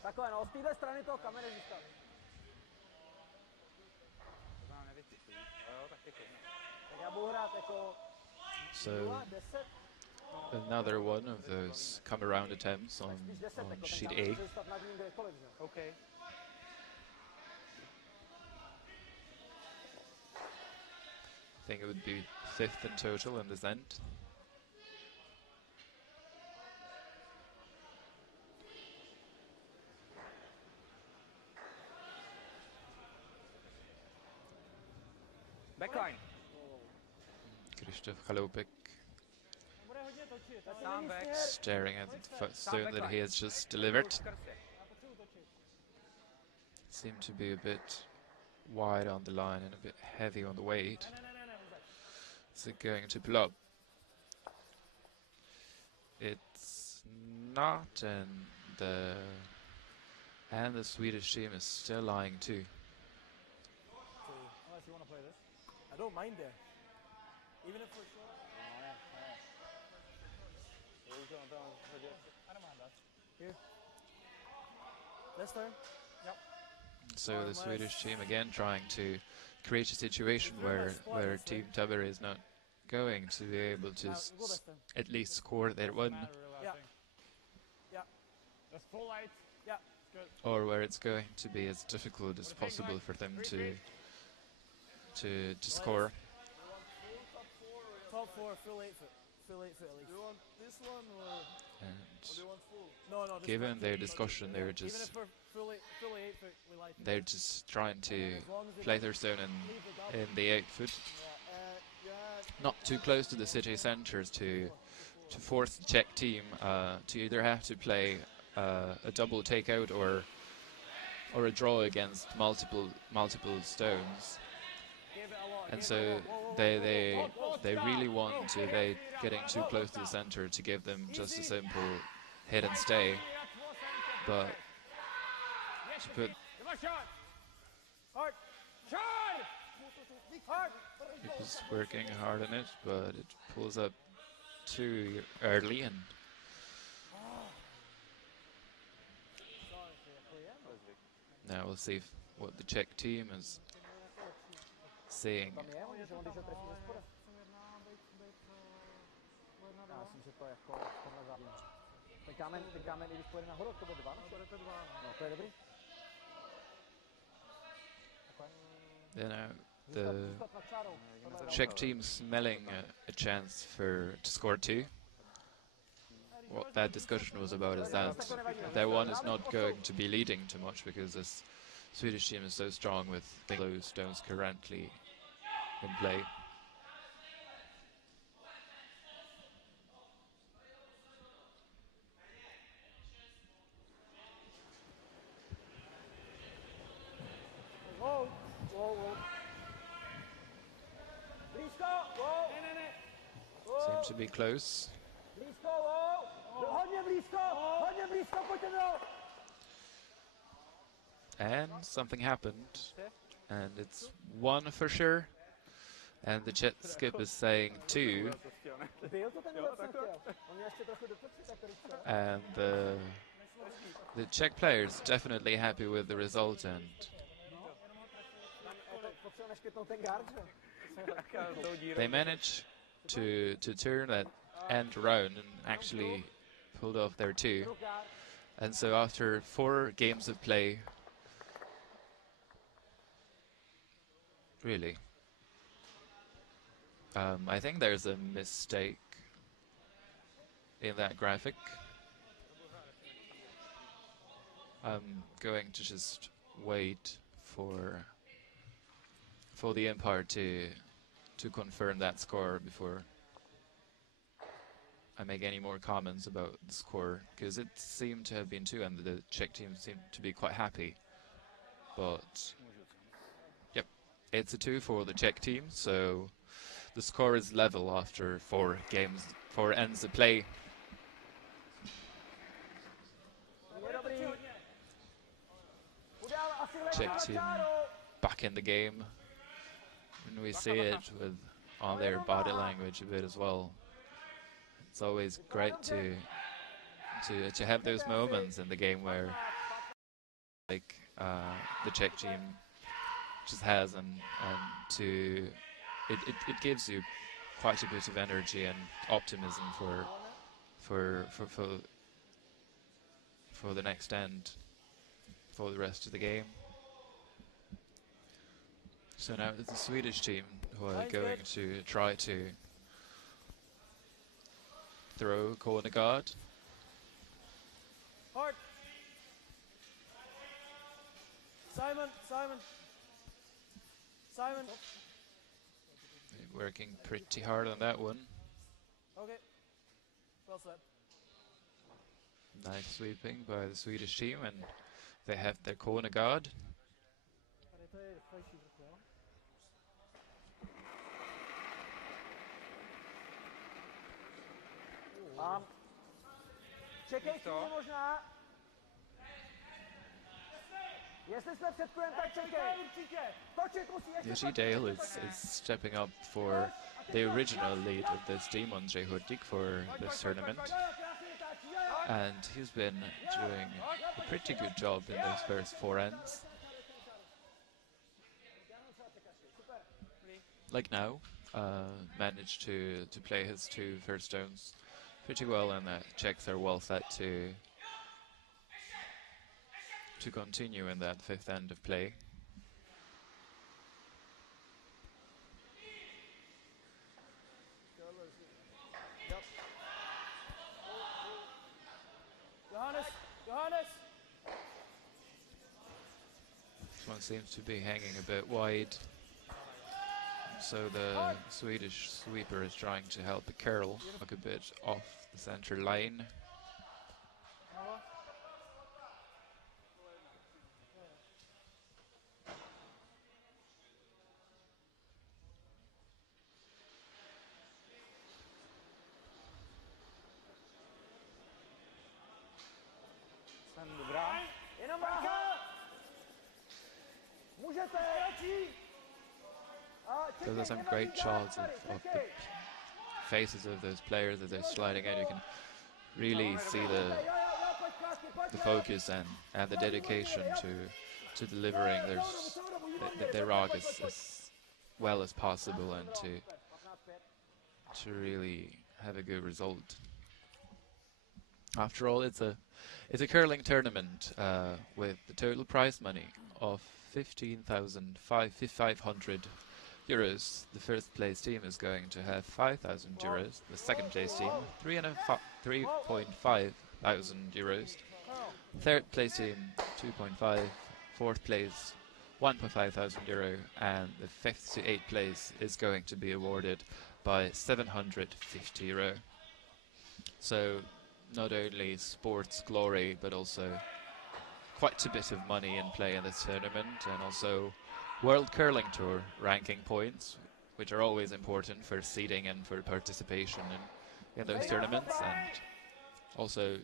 Takhle, no, z téhle strany toho kamery zůstat. Tak já budu hrát jako So another one of those come around attempts on sheet A. Okay. I think it would be 5th in total in this end. Backline. Krzysztof Chalupek staring at the stone that he has just delivered. Seemed to be a bit wide on the line and a bit heavy on the weight. Is it going to pull up? It's not, and the Swedish team is still lying 2. Unless you want to play this. I don't mind there. Even if we're short. I don't mind that. Here. This turn? Yep. So the Swedish team again trying to create a situation where Team Tabery is not going to be able to at least score their 1. Yeah. Yeah. That's full light. Yeah. Good. Or where it's going to be as difficult as possible for them to score. Top 4, full 8 foot. Full 8 foot at least. Do you want this one or do you want full? No, Given their discussion, they were even just if we're fully 8 foot, we like it. they're just trying to As long as they play don't their stone leave the in the 8 foot, yeah, not too close to the city centres to force the Czech team to either have to play a double takeout or a draw against multiple stones. And so they really want to evade getting too close to the center to give them just a simple hit and stay. But to put it was working hard on it, but it pulls up too early, and now we'll see what the Czech team is seeing. You know, the Czech team smelling a chance to score 2. What that discussion was about is that their 1 is not going to be leading too much because this Swedish team is so strong with those stones currently in play. Seems to be close. And something happened, and it's 1 for sure. And the Czech skip is saying 2. And the Czech players definitely happy with the result, and they managed to turn that end around and actually pulled off their two. And so after 4 games of play, really, I think there's a mistake in that graphic. I'm going to just wait for the umpire to confirm that score before I make any more comments about the score, because it seemed to have been 2 and the Czech team seemed to be quite happy. But yep, it's a 2 for the Czech team, so the score is level after 4 games, 4 ends of play. Czech team back in the game, and we see it with all their body language a bit as well. It's always great to have those moments in the game where like the Czech team just has, and to it gives you quite a bit of energy and optimism for the next end, for the rest of the game. So now it's the Swedish team who are going to try to throw corner guard. Hard. Simon. They're working pretty hard on that one. Okay. Well said. Nice sweeping by the Swedish team, and they have their corner guard. Čekej chvíli možná. Jestli jsme před kulem, tak čekej. Točit musí ještě. Jiří Dale is stepping up for the original lead of this team, Ondřej Hurtík, for this tournament. And he's been doing a pretty good job in those first 4 ends. Like now, managed to play his 2 first stones pretty well, and the Czechs are well set to continue in that 5th end of play. Johannes. This one seems to be hanging a bit wide, so the Swedish sweeper is trying to help the curl look a bit off the center line. Jenom váha. Můžete. So there's some great shots of the faces of those players as they're sliding in. You can really see the focus and the dedication to delivering their rock as well as possible, and to really have a good result. After all, it's a curling tournament with the total prize money of 15,500 euros. The first place team is going to have 5,000 euros. The second place team 3.5 thousand euros. Third place team 2.5. Fourth place 1.5 thousand euro, and the 5th to 8th place is going to be awarded by 750 euro. So not only sports glory, but also quite a bit of money in play in this tournament, and also World Curling Tour ranking points, which are always important for seeding and for participation in those tournaments, and also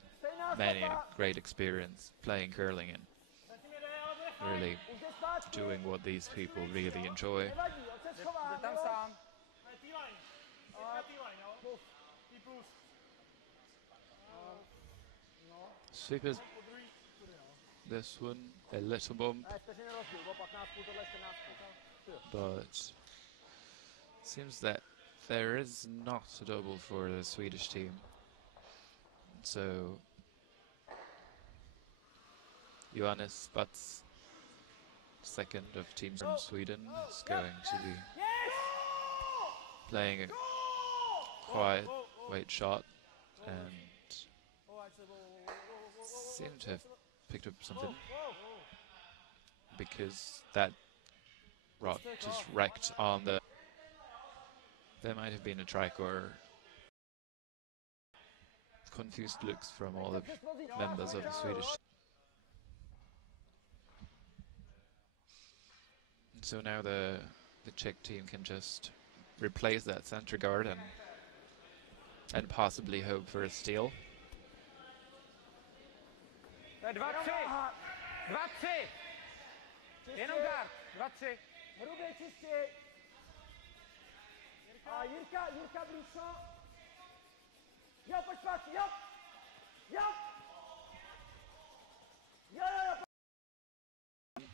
many great experience playing curling and really doing what these people really enjoy. Sweepers this one, a little bump, but seems that there is not a double for the Swedish team. So Johannes Butts, second of teams from Sweden, is going to be playing a quiet weight shot and seem to have picked up something, because that rock just wrecked on the... There might have been a trike or confused looks from all the members of the Swedish. So now the Czech team can just replace that center guard and possibly hope for a steal. Jenom guard, 2-3. Hrubě čistě. A Jirka blízko. Jo, pojď zpátky, jo. Jo. Jo.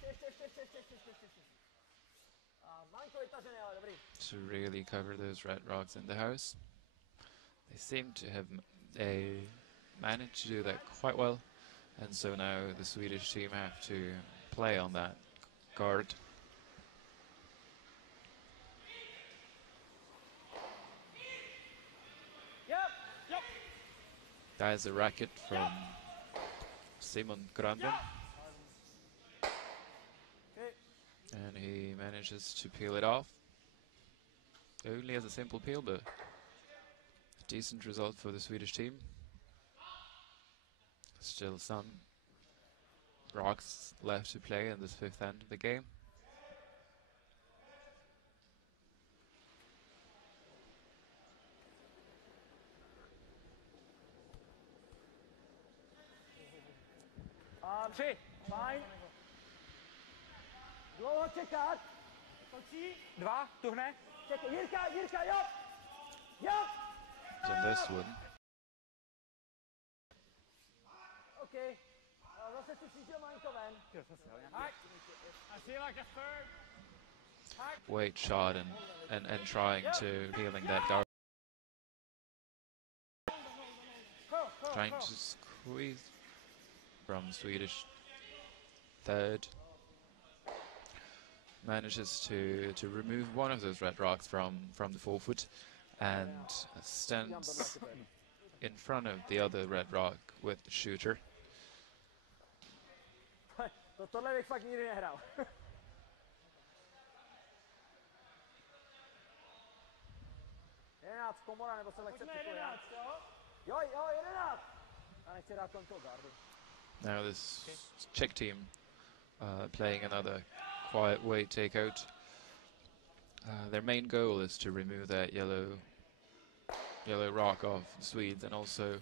Ještě. Malinko vytažené, ale dobrý. To really cover those red rocks in the house. They seem to have managed to do that quite well, and so now the Swedish team have to play on that guard. Yep. That is a racket from Simon Grandin. And he manages to peel it off. Only as a simple peel, but a decent result for the Swedish team. Still some rocks left to play in this fifth end of the game. Fajn. Dlouho čekat. 2, tuhne. Čekaj, Jirka, jo. On this one. Okay. Zase si přišel malinko ven. I feel like a third. Weight shot and trying to peeling that guard. Trying to squeeze from Swedish third. Manages to remove one of those red rocks from the forefoot and stands in front of the other red rock with the shooter. Tohle bych fakt nikdy nehrál. Jedenáct komora nebo selekce připojení. Jo, 11. A nechci dát kontrol guardu. Now this Czech team playing another quiet weight takeout. Their main goal is to remove that yellow rock off the Swedes, and also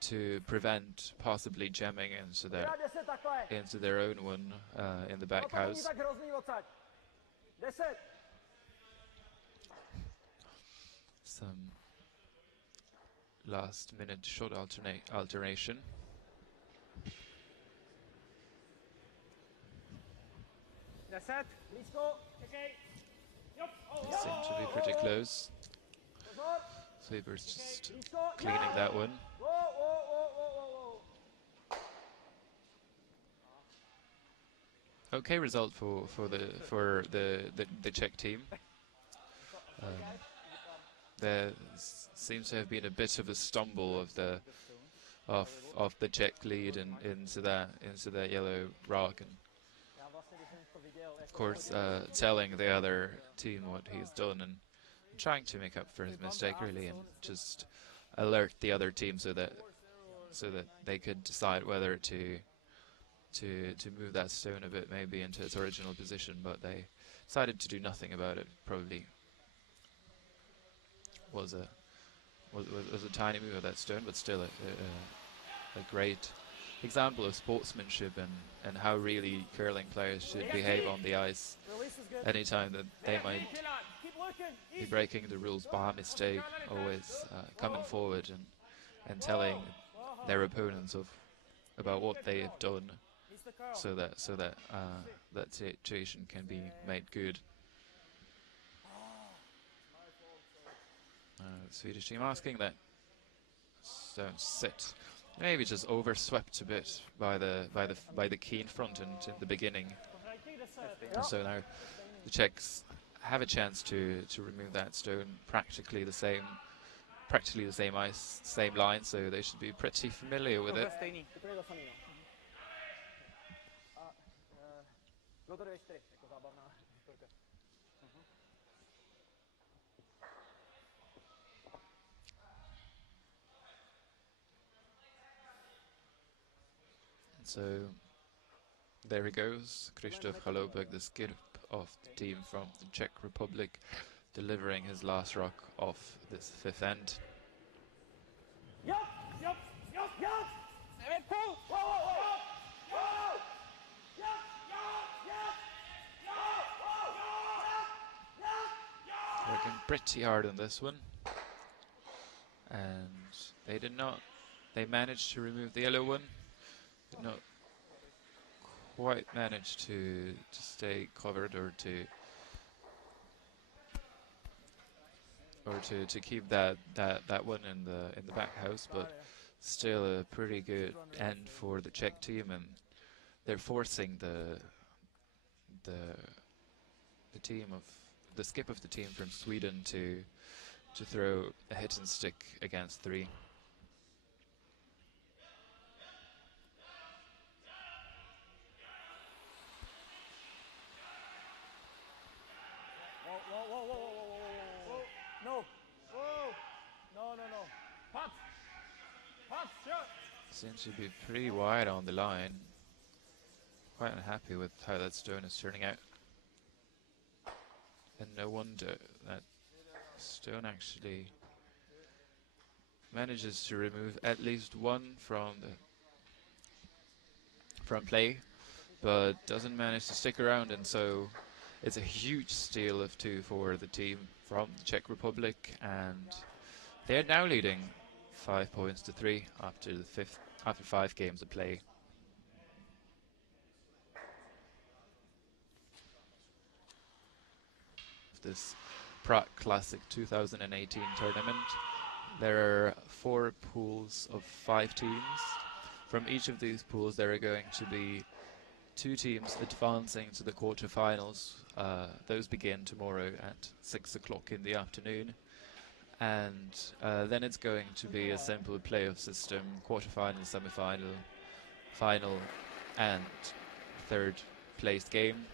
to prevent possibly jamming into their own one in the back house. Some last minute shot alternation. Seem to be pretty close. Sleeper's just cleaning that one. Okay result for the Czech team. There seems to have been a bit of a stumble of the Czech lead into that yellow rock, and of course telling the other team what he's done and trying to make up for his mistake, really, and just alert the other team so that they could decide whether to move that stone a bit, maybe into its original position, but they decided to do nothing about it. Probably was a tiny move of that stone, but still a great example of sportsmanship and how really curling players should behave on the ice. Anytime that they might be breaking the rules by mistake, always coming forward and telling their opponents about what they have done so that that situation can be made good. The Swedish team asking that don't sit. Maybe just overswept a bit by the key in front in the beginning, and so now the Czechs have a chance to remove that stone. Practically the same ice, same line, so they should be pretty familiar with it. So there he goes, Krzysztof Chalobek, the skip of the team from the Czech Republic, delivering his last rock off this fifth end. Working pretty hard on this one, and they managed to remove the yellow one. Did not quite manage to stay covered or to keep that one in the back house, but still a pretty good end for the Czech team, and they're forcing the skip of the team from Sweden to throw a hit and stick against 3. Seems to be pretty wide on the line. Quite unhappy with how that stone is turning out. And no wonder that stone actually manages to remove at least one from play, but doesn't manage to stick around, and so it's a huge steal of 2 for the team from the Czech Republic, and they're now leading 5 points to 3 after 5 games of play. This Prague Classic 2018 tournament, there are 4 pools of 5 teams. From each of these pools there are going to be 2 teams advancing to the quarterfinals. Those begin tomorrow at 6 o'clock in the afternoon. And then it's going to be a simple playoff system: quarterfinal, semi-final, final, and third placed game.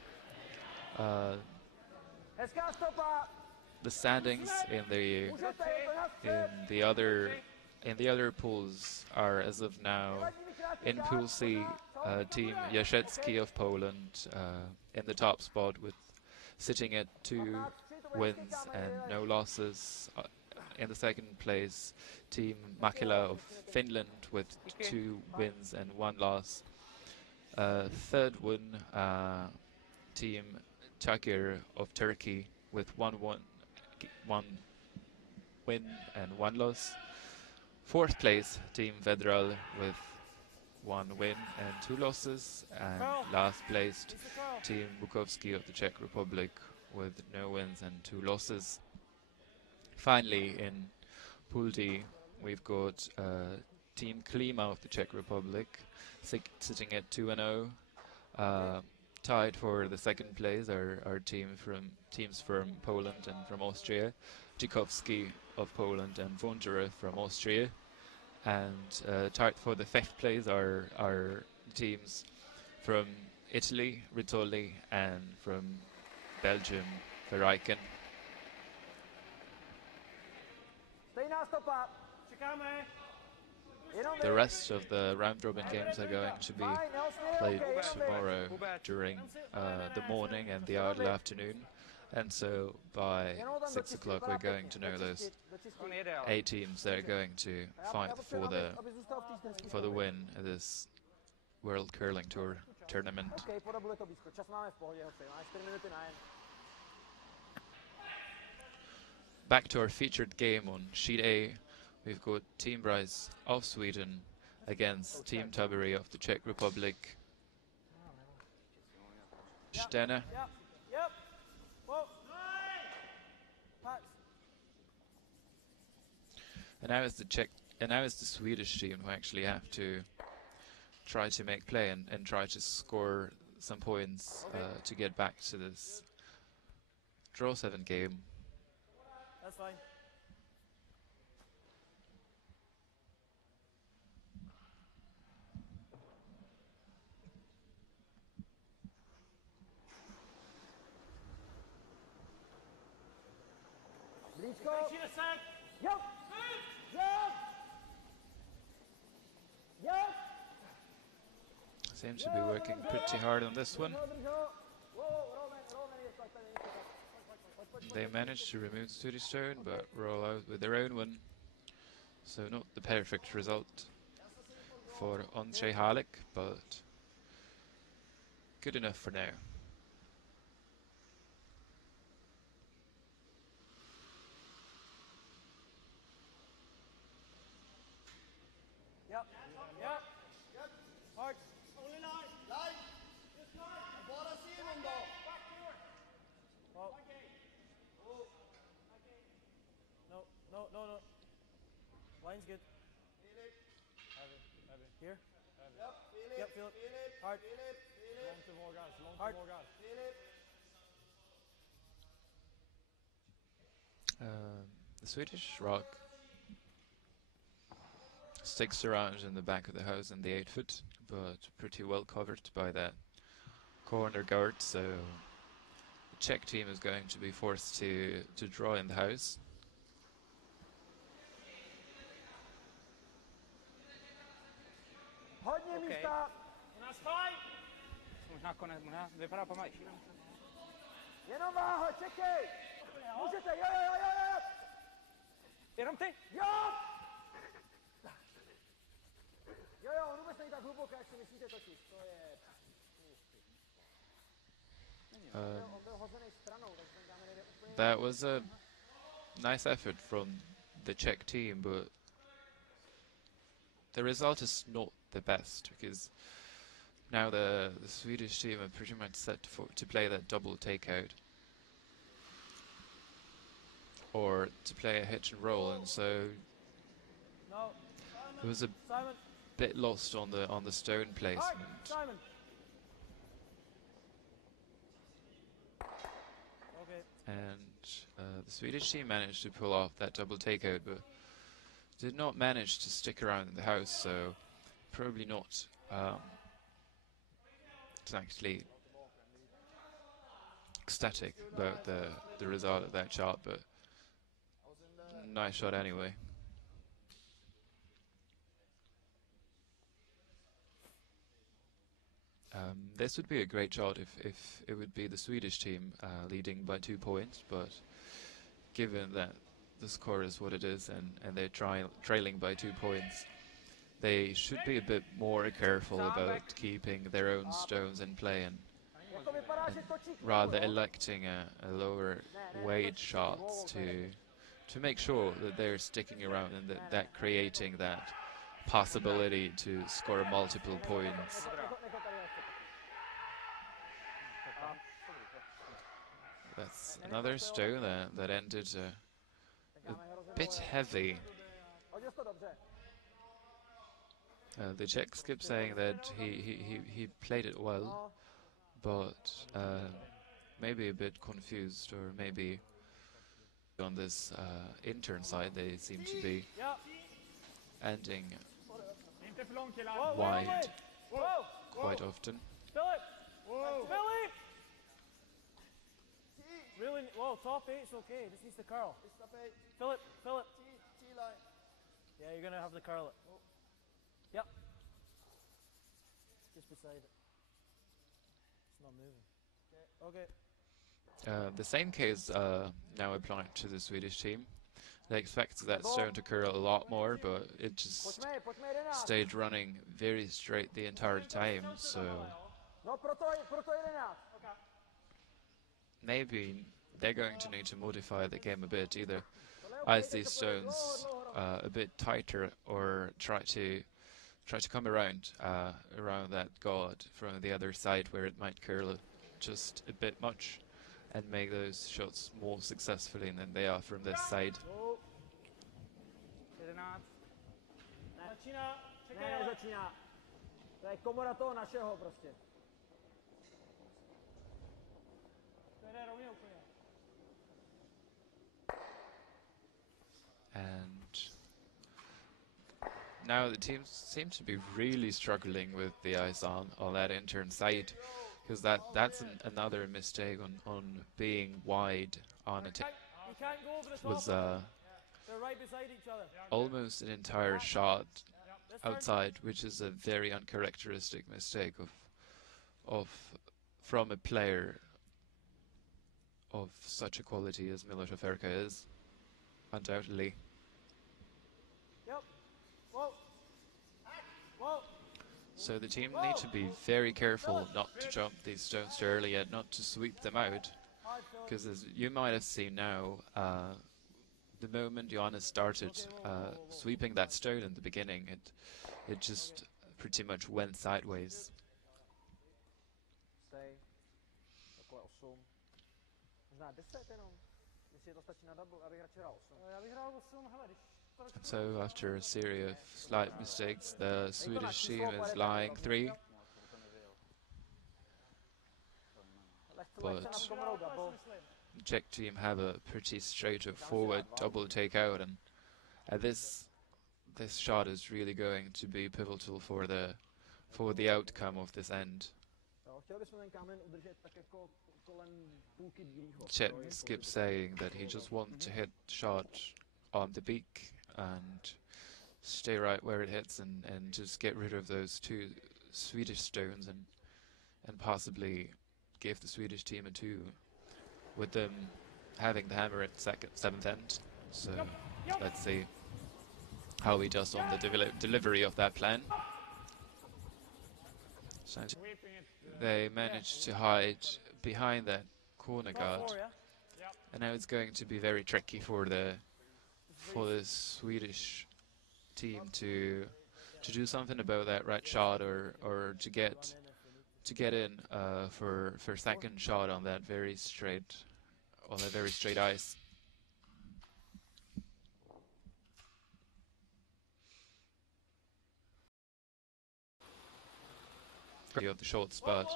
The standings in the other pools are, as of now, in Pool C, Team Jaszecki of Poland in the top spot, with sitting at 2 wins and no losses. In the second place, Team Makela of Finland with 2 wins and 1 loss. Third one, Team Takir of Turkey with 1 win and 1 loss. Fourth place, Team Vedral with 1 win and 2 losses. And last placed, Team Bukowski of the Czech Republic with no wins and 2 losses. Finally, in Pool D, we've got Team Klima of the Czech Republic sitting at 2-0. Tied for the second place are teams from Poland and from Austria, Dzikowski of Poland and Wondera from Austria. And tied for the 5th place are teams from Italy, Rizzoli, and from Belgium, Verrijken. The rest of the round-robin games are going to be played tomorrow during the morning and the early afternoon, and so by 6 o'clock we're going to know those 8 teams that are going to fight for the win of this World Curling Tour tournament. Back to our featured game on Sheet A. We've got Team Bryce of Sweden against Team Tabery of the Czech Republic. Stena. Yep. Yep. Whoa. Pass. And now it's the Swedish team who actually have to try to make play and try to score some points to get back to this draw 7 game. That's fine. Blízko. Yep. Yep. Yep. Yep. Seems to be working pretty hard on this one. They managed to remove Swedish stone, but roll out with their own one. So not the perfect result for Ondřej Halik, but good enough for now. Yep. Yep. Hard. Bara Simon då! Oh. No. Line's good. Heavy. Here. Yep, feel it. Hard. Långt till vågar, Hard. The Swedish rock sticks around in the back of the house in the 8-foot, but pretty well covered by that corner guard, so the Czech team is going to be forced to draw in the house. Hodně místa. Možná vypadá pomalej. Jenom váha, čekej. Můžete, jo. Jenom ty? Jo, on vůbec není tak hluboko, jak si myslíte totiž. To je... On byl hozený stranou, takže ten dáme nejde úplně... That was a nice effort from the Czech team, but the result is not the best, because now the Swedish team are pretty much set to play that double takeout, or to play a hitch and roll, and so No. it was a Simon. bit lost on the stone placement. Simon. Okay. And the Swedish team managed to pull off that double takeout, but did not manage to stick around in the house, so probably not exactly ecstatic about the result of that shot, but nice shot anyway. This would be a great shot if it would be the Swedish team leading by 2 points, but given that the score is what it is and they're trailing by 2 points, they should be a bit more careful about keeping their own stones in play and rather electing a lower weight shots to make sure that they're sticking around and that creating that possibility to score multiple points. That's another stone that ended a bit heavy. The Czechs kept saying that he played it well, but maybe a bit confused, or maybe on this intern side they seem to be ending wide quite often. Philip! Really? Whoa, top 8's okay. This needs to curl. Philip. T-line. Yeah, you're gonna have to curl it. Yep. Just beside it. It's not moving. Okay. The same case now applied to the Swedish team. They expected that stone to curl a lot more, but it just stayed running very straight the entire time, so maybe they're going to need to modify the game a bit, either ice these stones a bit tighter or try to come around that guard from the other side where it might curl just a bit much and make those shots more successfully than they are from this side. 11. Začíná, čekaj, Ne, ale. nezačíná. To je komora toho našeho prostě. To jde rovně úplně. And now the teams seem to be really struggling with the ice on that intern side, because that's another mistake on being wide on a You can't go over the top. was They're right beside each other. almost an entire shot This turn. outside, which is a very uncharacteristic mistake of from a player of such a quality as Miloš Ferka is, undoubtedly. Yep. Whoa. Whoa. So the team need to be very careful not to jump these stones too early and not to sweep them out, Hard, Philip. because as you might have seen now, the moment Johannes started sweeping that stone in the beginning, it just pretty much went sideways. Stay. Takhle 8. Možná 10 jenom. Jestli to stačí na double, abych radši hrál 8. Já bych hrál 8, hele, když to And so after a series of slight mistakes, the Swedish team is lying 3, Lehce nad komorou double. the Czech team have a pretty straightforward double takeout, and this shot is really going to be pivotal for the outcome of this end. Jo, chtěl bychom ten kámen udržet tak jako kolem půlky bílýho. Chet skips saying that he just wants to hit the shot on the beak and stay right where it hits, and just get rid of those 2 Swedish stones and possibly give the Swedish team a 2, with them having the hammer at 7th end. So let's see how he does on the delivery of that plan. So they managed to hide behind that corner guard, and now it's going to be very tricky for the Swedish team to do something about that right shot, or to get in for second shot on that very straight ice. Of the short spot,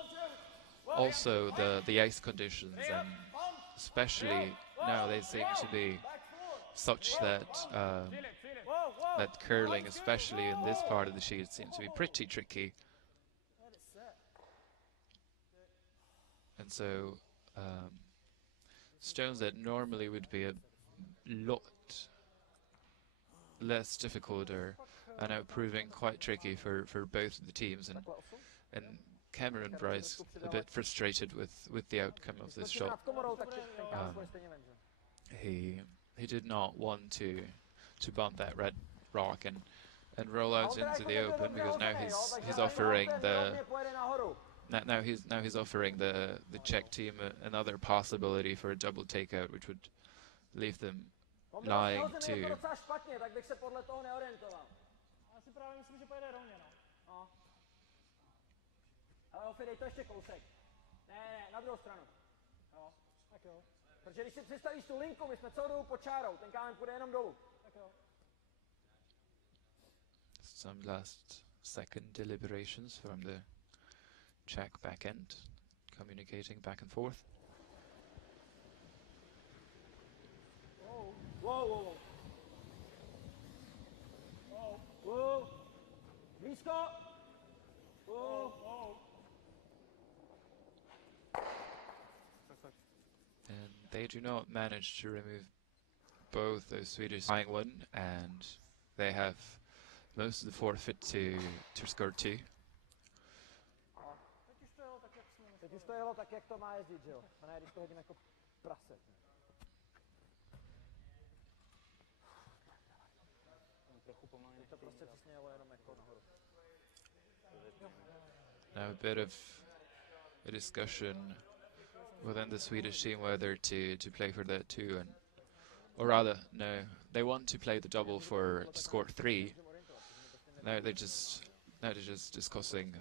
also the ice conditions, and especially now they seem to be such that that curling, especially in this part of the sheet, seems to be pretty tricky. And so stones that normally would be a lot less difficult are now proving quite tricky for both of the teams, and Cameron Bryce a bit frustrated with the outcome of this shot. He did not want to bump that red rock and roll out into the open, because now he's offering the Czech team another possibility for a double takeout, which would leave them lying 2. Já si právě myslím, že pojede rovně, no. Ale Hofi, dej to ještě kousek. Ne, na druhou stranu. Jo. Tak jo. Protože když si představíš tu linku, my jsme celou dobu pod čárou, ten kámen půjde jenom dolů. Tak jo. Some last second deliberations from the Czech back end, communicating back and forth. Wow, wow, wow. Wow, wow. Blízko. Wow, wow. And they do not manage to remove both those Swedish flying 1, and they have most of the forfeit to score 2. Teď už to jelo tak, jak jsme mysleli. Teď už to jelo tak, jak to má jezdit, že jo? A ne, když to hodím jako prase. Teď to prostě přesně jelo jenom jako nahoru. Now a bit of a discussion within the Swedish team whether to play for that 2, or rather, no, they want to play the double to score 3. Now they're just discussing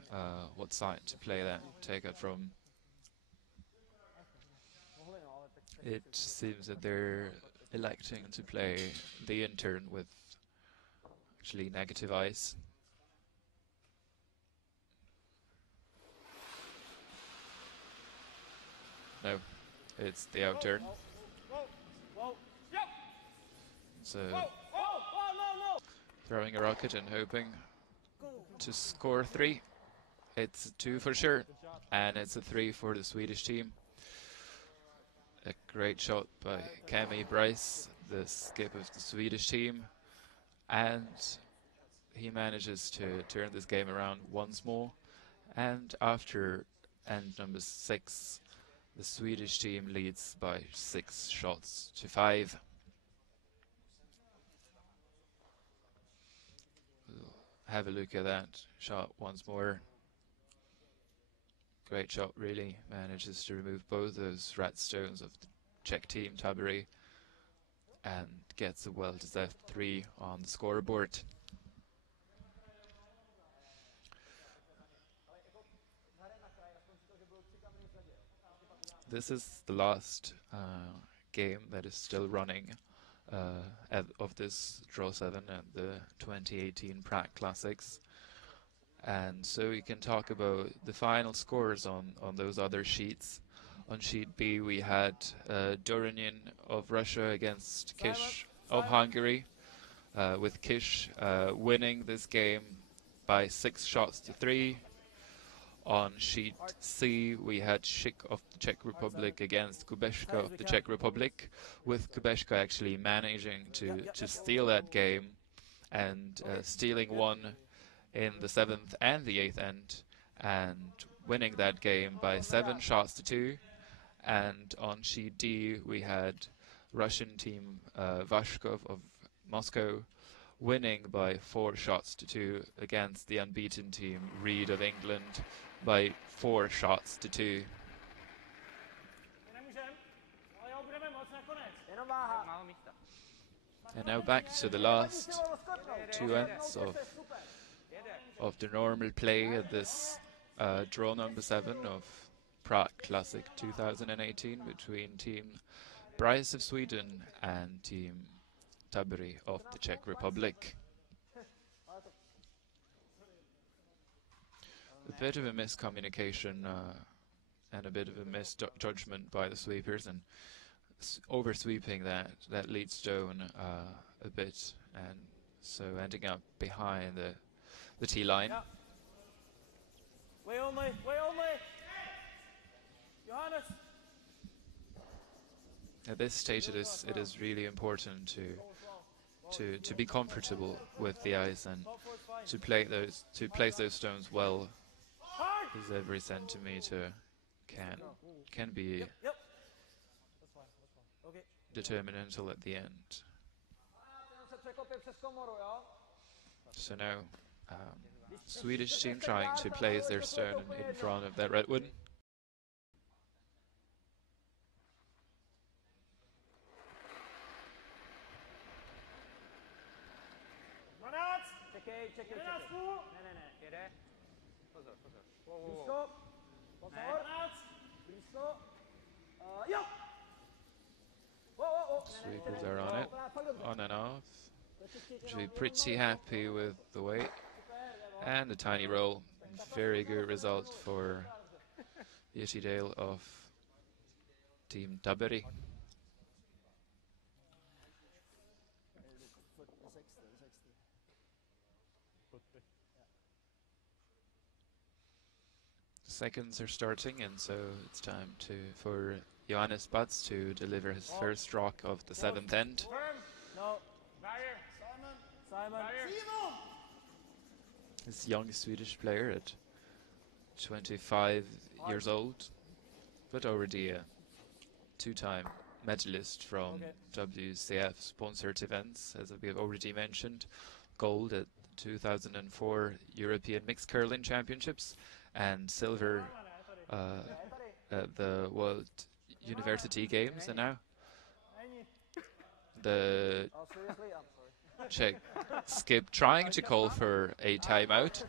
what side to play that takeout from. It seems that they're electing to play the intern with actually negative ice. No, it's the out turn. So throwing a rocket and hoping to score 3. It's a 2 for sure, and it's a 3 for the Swedish team. A great shot by Bryce, the skip of the Swedish team, and he manages to turn this game around once more. And after end number 6, the Swedish team leads by 6 shots to 5. We'll have a look at that shot once more. Great shot, really. Manages to remove both those rat stones of the Czech team, Tabery, and gets a well-deserved 3 on the scoreboard. This is the last game that is still running of this Draw 7 and the 2018 Prague Classics. And so we can talk about the final scores on those other sheets. On sheet B we had Dorinin of Russia against Kish of Hungary, with Kish winning this game by 6 shots to 3. On sheet C we had Szyk of the Czech Republic against Kubeška of the Czech Republic, with Kubeška actually managing to steal that game and stealing 1 in the 7th and the 8th end, and winning that game by 7 shots to 2. And on sheet D we had Russian team Vashkov of Moscow winning by 4 shots to 2 against the unbeaten team Reed of England by 4 shots to 2. And now back to the last 2 ends of the normal play at this draw number 7 of Prague Classic 2018 between team Bryce of Sweden and team Tabery of the Czech Republic. A bit of a miscommunication and a bit of a misjudgment by the sweepers, and oversweeping that lead stone a bit, and so ending up behind the tee line. Yeah. Way only, way only. Johannes. At this stage, it is really important to be comfortable with the ice and to place those stones well, because every centimeter can be determinantal at the end. So now Swedish team trying to place their stone in front of that redwood. Čekej. Ne. Pozor. Blízko. Pozor. Blízko. Jo. Sweepers are on it, on and off. Should be pretty happy with the weight and the tiny roll. Very good result for Yeshidale of team Tabery. Seconds are starting, and so it's time for Johannes Butz to deliver his first rock of the 7th end. No. Simon. This young Swedish player at 25 years old, but already a 2-time medalist from WCF sponsored events, as we have already mentioned. Gold at 2004 European Mixed Curling Championships, and silver at the World University Games, and now the Czech skip trying to call for a timeout,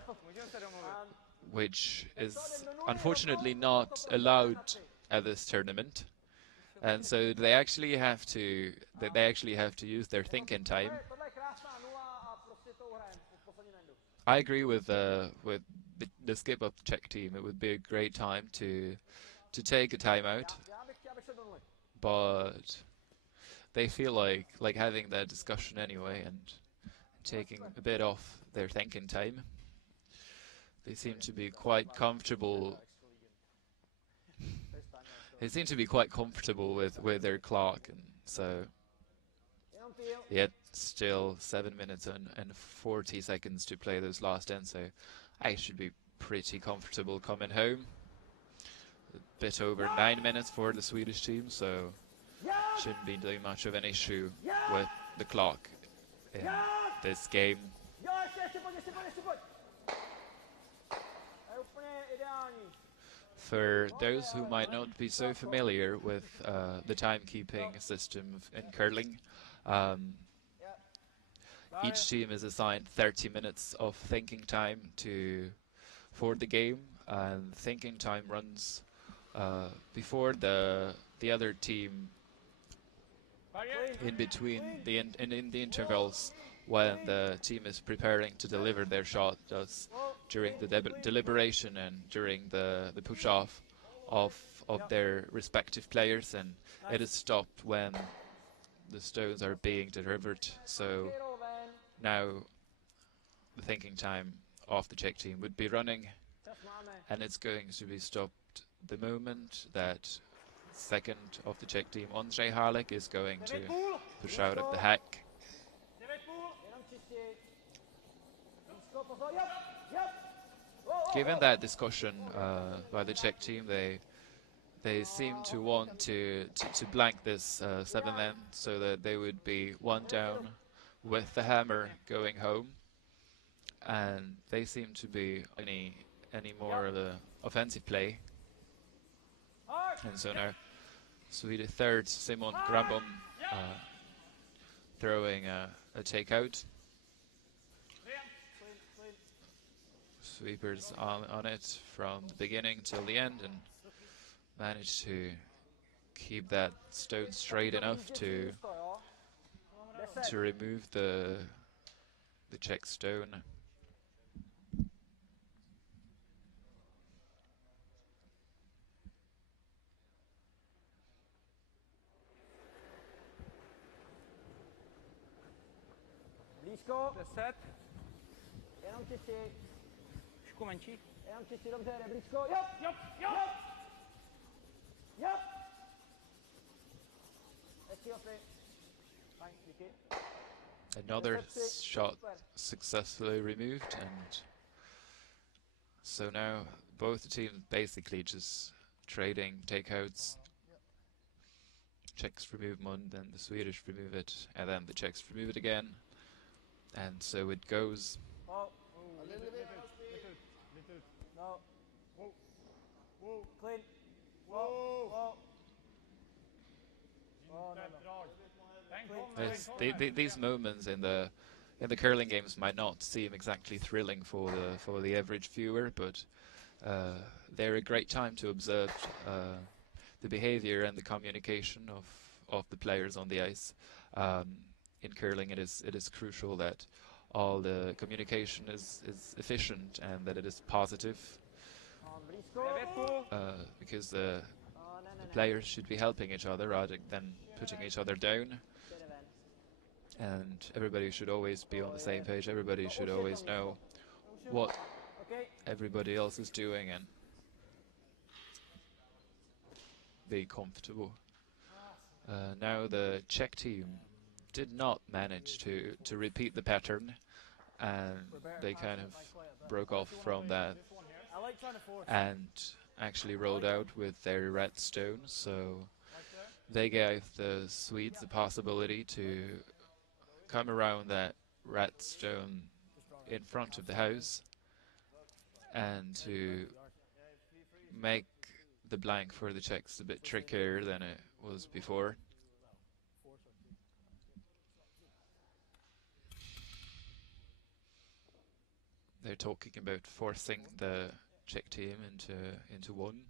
which is unfortunately not allowed at this tournament, And so they actually have to use their thinking time. Tohle je krásná nula a prostě to uhrajeme v posledním endu. I agree with the skip of the Czech team. It would be a great time to take a timeout, Já bych šel do nuly. but they feel like having that discussion anyway and taking a bit off their thinking time. They seem to be quite comfortable. They seem to be quite comfortable with their clock, and so yet still 7 minutes and 40 seconds to play those last ends. So I should be pretty comfortable coming home. A bit over 9 minutes for the Swedish team, so shouldn't be doing much of an issue with the clock in this game. Jo, ještě pojď. To je úplně ideální. For those who might not be so familiar with the timekeeping system in curling, each team is assigned 30 minutes of thinking time for the game, and thinking time runs before the other team in between in the intervals when the team is preparing to deliver their shot, thus during the deliberation and during the push-off of their respective players, and it is stopped when the stones are being delivered. So now the thinking time of the Czech team would be running, and it's going to be stopped the moment that second of the Czech team, Ondřej Harlik, is going to push out of the hack. Given that discussion by the Czech team, they seem to want to blank this 7th end so that they would be 1 down with the hammer going home, and they seem to be any more of the offensive play. And so now Sweden third, Simon Grambom throwing a takeout. Sweepers on it from the beginning till the end, and managed to keep that stone straight enough to remove the Czech stone. Blízko. 10. Jenom čistí. Trošku menší. Jenom čistí, dobře, jde blízko. Jo. Hezký osy. Fajn, díky. Another shot successfully removed, and so now both the teams basically just trading takeouts. Czechs remove one, then the Swedish remove it, and then the Czechs remove it again, and so it goes. Oh. No. Clean. Whoa. Oh, no. Yes, these moments in the curling games might not seem exactly thrilling for the average viewer, but they're a great time to observe the behavior and the communication of the players on the ice. In curling, it is crucial that all the communication is efficient and that it is positive, because the players should be helping each other rather than putting each other down, and everybody should always be on the same page. Everybody should always know what everybody else is doing and be comfortable. Now the Czech team did not manage to repeat the pattern, and they kind of broke off from that and actually rolled out with their red stone, so they gave the Swedes the possibility to come around that red stone in front of the house and to make the blank for the Czechs a bit trickier than it was before. They're talking about forcing the Czech team into one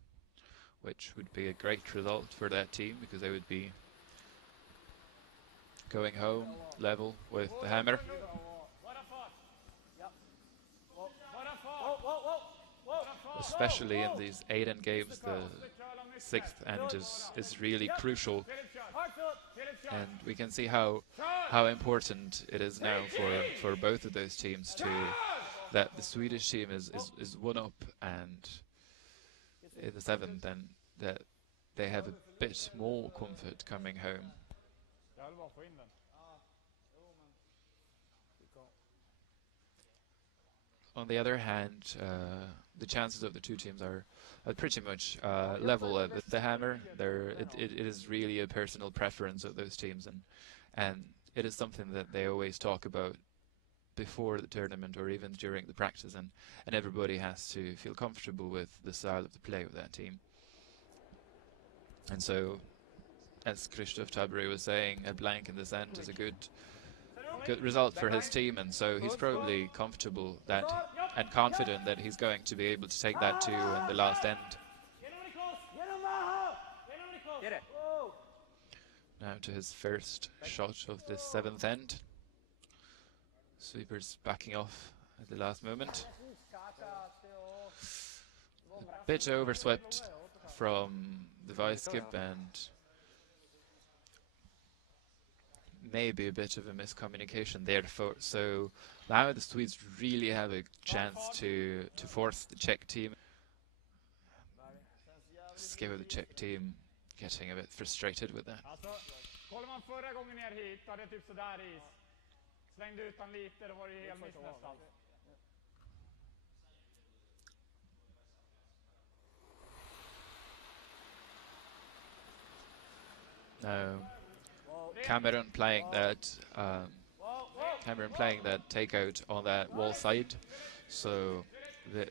which would be a great result for that team because they would be going home level with the hammer. Especially in these 8-end games, the 6th end is really crucial, and we can see how important it is now for both of those teams that the Swedish team is one up and in the 7th, and that they have a bit more comfort coming home. On the other hand, the chances of the two teams are pretty much level at the hammer. It is really a personal preference of those teams, and it is something that they always talk about before the tournament or even during the practice, and everybody has to feel comfortable with the style of the play of that team. And so, as Krzysztof Tabery was saying, a blank in this end is a good result for his team, and so he's probably comfortable that and confident that he's going to be able to take that too in the last end. Now to his first shot of this 7th end. Sweepers backing off at the last moment. A bit overswept from the vice skip and maybe a bit of a miscommunication there. So now the Swedes really have a chance to force the Czech team. Skip of the Czech team getting a bit frustrated with that. Kollar man förra gången ner hit, då hade typ sådär is. Slängde ut han lite, då var det helt miss nästan. No. Cameron playing that takeout on that wall side, so the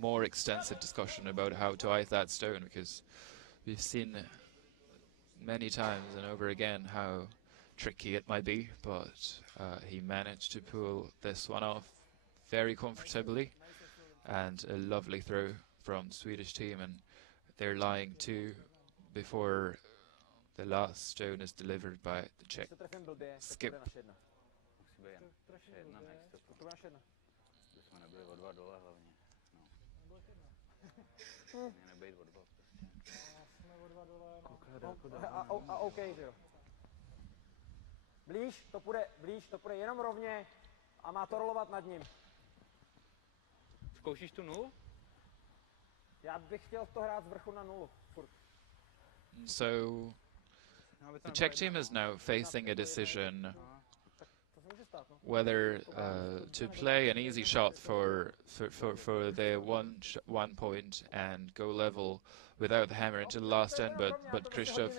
more extensive discussion about how to ice that stone, because we've seen many times and over again how tricky it might be, but he managed to pull this one off very comfortably, and a lovely throw from the Swedish team, and they're lying 2 before the last stone is delivered by the Czech skip. Blíž, to půjde jenom rovně a má to rolovat nad ním. Zkoušíš tu nulu? Já bych chtěl to hrát z vrchu na nulu. Furt. So the Czech team is now facing a decision whether to play an easy shot for the one point and go level without the hammer into the last end, but Krzysztof,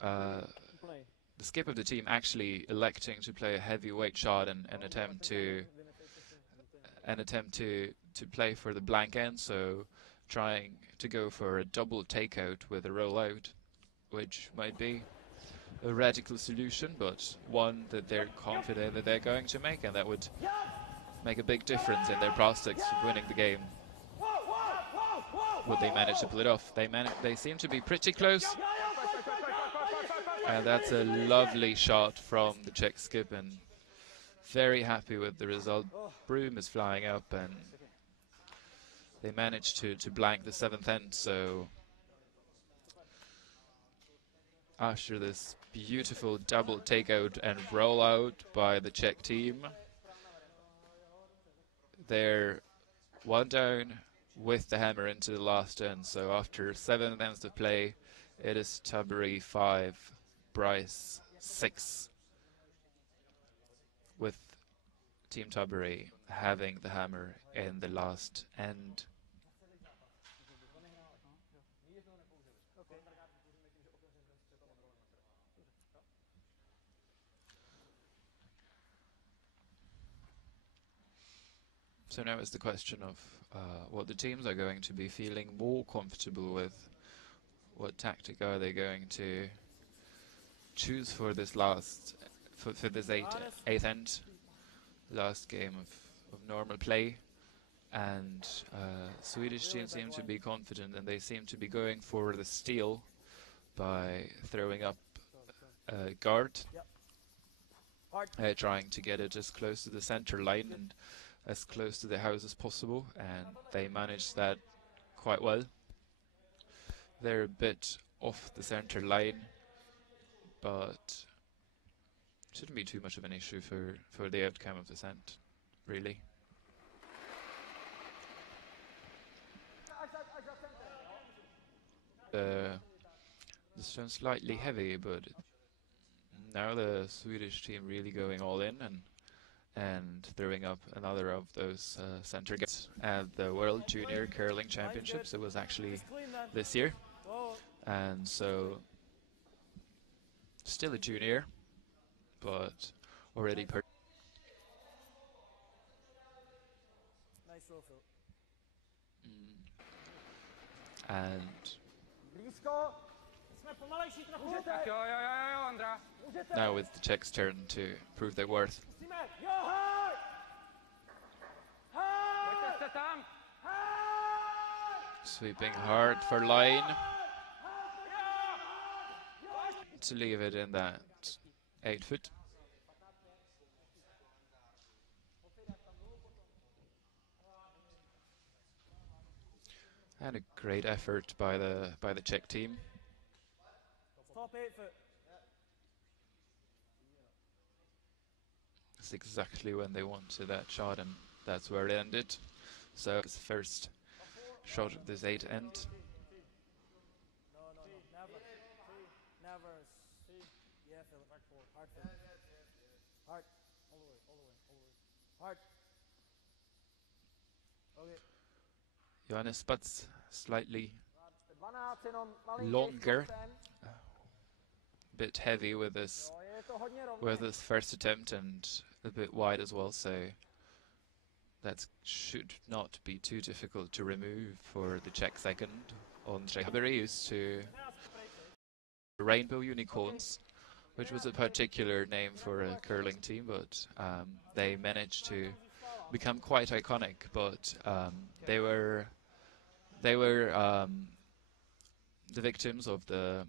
the skip of the team, actually electing to play a heavyweight shot and attempt to play for the blank end, so trying to go for a double takeout with a rollout, which might be a radical solution, but one that they're confident that they're going to make, and that would make a big difference in their prospects of winning the game. Would they manage to pull it off? They seem to be pretty close, and that's a lovely shot from the Czech skip, and very happy with the result. Broom is flying up, and they managed to blank the 7th end, so after this beautiful double takeout and rollout by the Czech team, they're 1 down with the hammer into the last end. So after 7 ends to play, it is Tabery 5, Bryce 6, with Team Tabery having the hammer in the last end. So now it's the question of what the teams are going to be feeling more comfortable with. What tactic are they going to choose for this for this eighth end, last game of normal play? and Swedish team seem to be confident, and they seem to be going for the steal by throwing up a guard, trying to get it as close to the center line and as close to the house as possible, and they managed that quite well. They're a bit off the center line, but shouldn't be too much of an issue for the outcome of the set, really. The stone slightly heavy, but now the Swedish team really going all in and throwing up another of those center gates at the World Junior Curling Championships. It was actually this year, and so still a junior, but already Nice roll, Phil. And Blízko. Jsme pomalejší trochu. Můžete. Jo, Ondra. Můžete. now with the Czechs' turn to prove their worth. Musíme. Jo, hej. Hej. Pojďte tam. Hej. Sweeping hard for line to leave it in that 8 foot. And a great effort by the Czech team. Top 8 foot. That's exactly when they wanted that shot, and that's where it ended. So it's the first shot of this 8 end. No, never. Never. Yeah, Phil. Hard, Phil. Hard. All the way. Hard. Okay. Johannes Spatz slightly 12 jenom malinký longer, skok a bit heavy with this Jo, je to hodně rovné. first attempt and a bit wide as well, so that should not be too difficult to remove for the Czech second. On Tabery used to Rainbow Unicorns, which was a particular name for a curling team, but they managed to become quite iconic. But they were the victims of the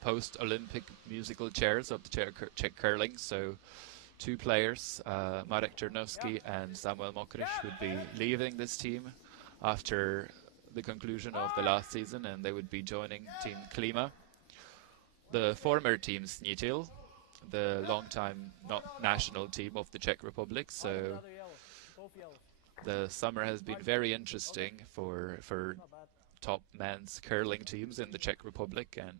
post-Olympic musical chairs of the Czech curling. So 2 players, Marek Czernowski and Samuel Mokryš, would be leaving this team after the conclusion of the last season, and they would be joining Team Klima. The former Team Snitil, the long-time national team of the Czech Republic. So Another yellow. Both yellow. the summer has been very interesting for Not bad. top men's curling teams in the Czech Republic, and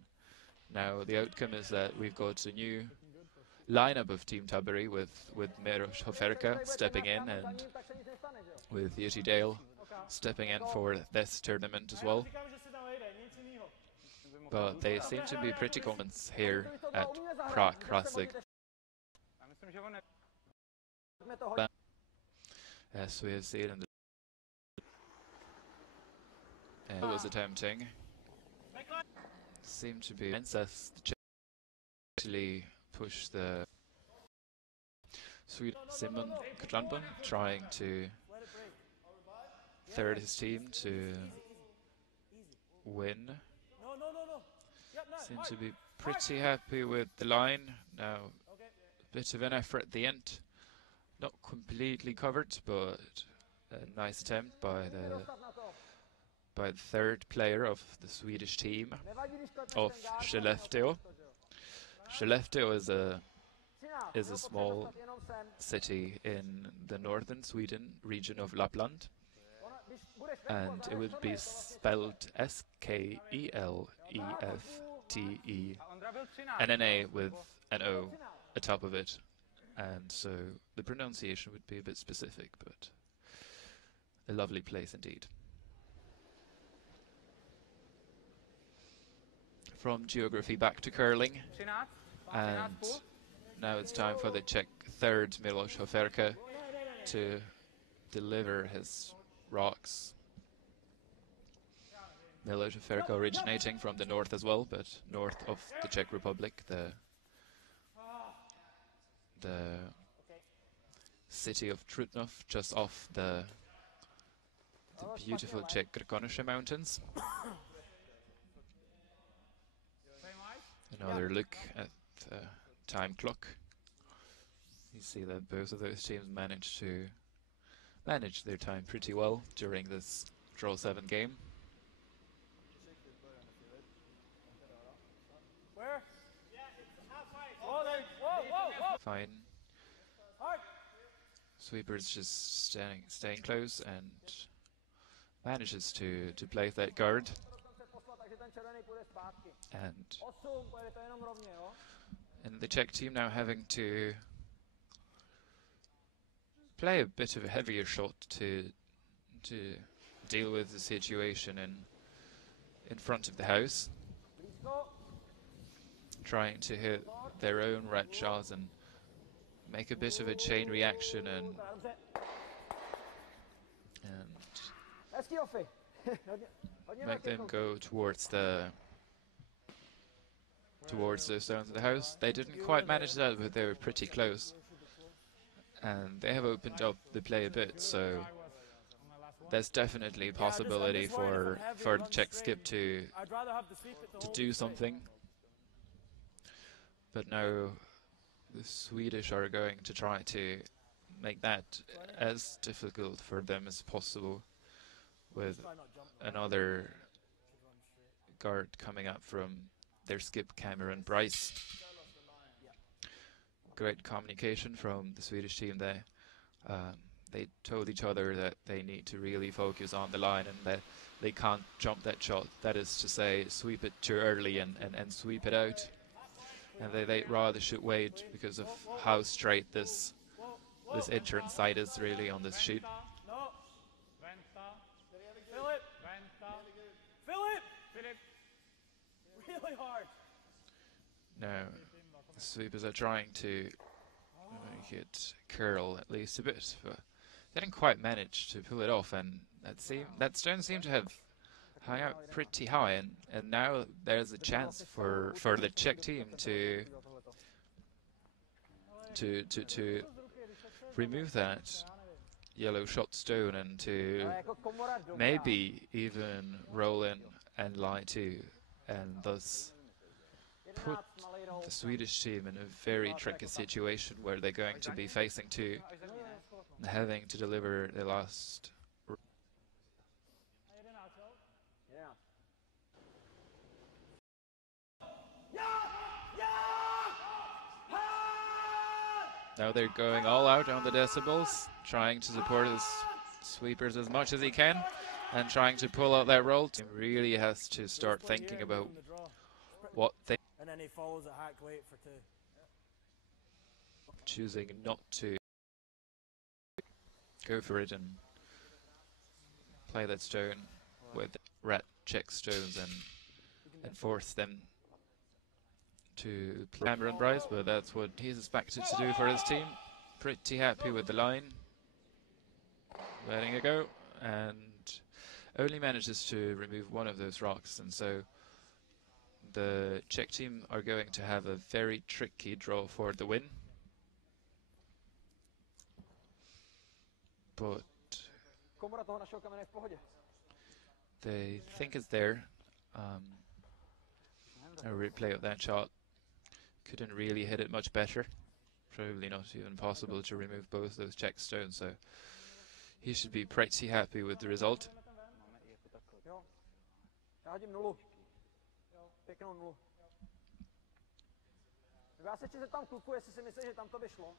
now the outcome is that we've got a new lineup of Team Tabery with Miroš Hoferka stepping in and Tak se nic nestane, že jo? with Jiří Dale stepping in for this tournament as well. Říkám, že se tam vejde, nic jinýho. But they seem to be pretty confident here at Prague Classic, Já myslím, že on Pojďme to hodit. as we have seen in the was attempting. Seemed to be as the Czech actually push the Swede Simon Kutlanbom trying to Let it break. third his team to Easy. win. No. Yep, no. Seem to be pretty happy with the line. Now Okay. a bit of an effort at the end. Not completely covered, but a nice attempt by the third player of the Swedish team, Nevadí, když klepneš of ten gard, Skellefteå. to, že jo? Skellefteå is a 13, is a jo, small potřeba dostat jenom sem. city in the northern Sweden region of Lapland, Ona, když budeš venku a and it zahraješ would tohle, be je to vlastně spelled Skelefte a Ondra byl 13. and an A with an O 13. atop of it, and so the pronunciation would be a bit specific, but a lovely place indeed. From geography back to curling, 13? and now it's time for the Czech third Miloš Hoferka to deliver his rocks. Miloš Hoferka originating from the north as well, but north of the Czech Republic, the city of Trutnov, just off the the beautiful Czech Krkonoše Mountains. Another look at the time clock. You see that both of those teams managed to manage their time pretty well during this draw 7 game. Where? Yeah, it's halfway. Oh, there. Whoa, whoa, whoa. Fine. Sweepers just staying close and manages to place that guard. And the Czech team now having to play a bit of a heavier shot to deal with the situation in front of the house, trying to hit their own red shots and make a bit of a chain reaction and make them go towards the zones of the house. They didn't quite manage that, but they were pretty close. And they have opened up the play a bit, so there's definitely a possibility for the Czech skip to do something. But now the Swedish are going to try to make that as difficult for them as possible, with another guard coming up from their skip Cameron Bryce. Great communication from the Swedish team there. They told each other that they need to really focus on the line and that they can't jump that shot. That is to say, sweep it too early and sweep it out. And they rather should wait because of how straight this entrance side is really on this shoot. Really hard. Now, the sweepers are trying to make it curl at least a bit, but they didn't quite manage to pull it off, and that stone seemed to have hung out pretty high, and now there's a chance for the Czech team to remove that yellow shot stone and to maybe even roll in and lie to, and thus put the Swedish team in a very tricky situation where they're going to be facing two, having to deliver the last. Now they're going all out on the decibels, trying to support his sweepers as much as he can, and trying to pull out that roll. He really has to start thinking about what they. And then he follows it hack late for 2. Choosing not to go for it and play that stone with red Czech stones and force them to play Cameron Bryce, but that's what he's expected to do for his team. Pretty happy with the line. Letting it go, and only manages to remove one of those rocks, and so the Czech team are going to have a very tricky draw for the win. But they think it's there. A replay of that shot. Couldn't really hit it much better. Probably not even possible to remove both those Czech stones, so he should be pretty happy with the result. Já se chci zeptám kluku, jestli si myslí, že tam to by šlo.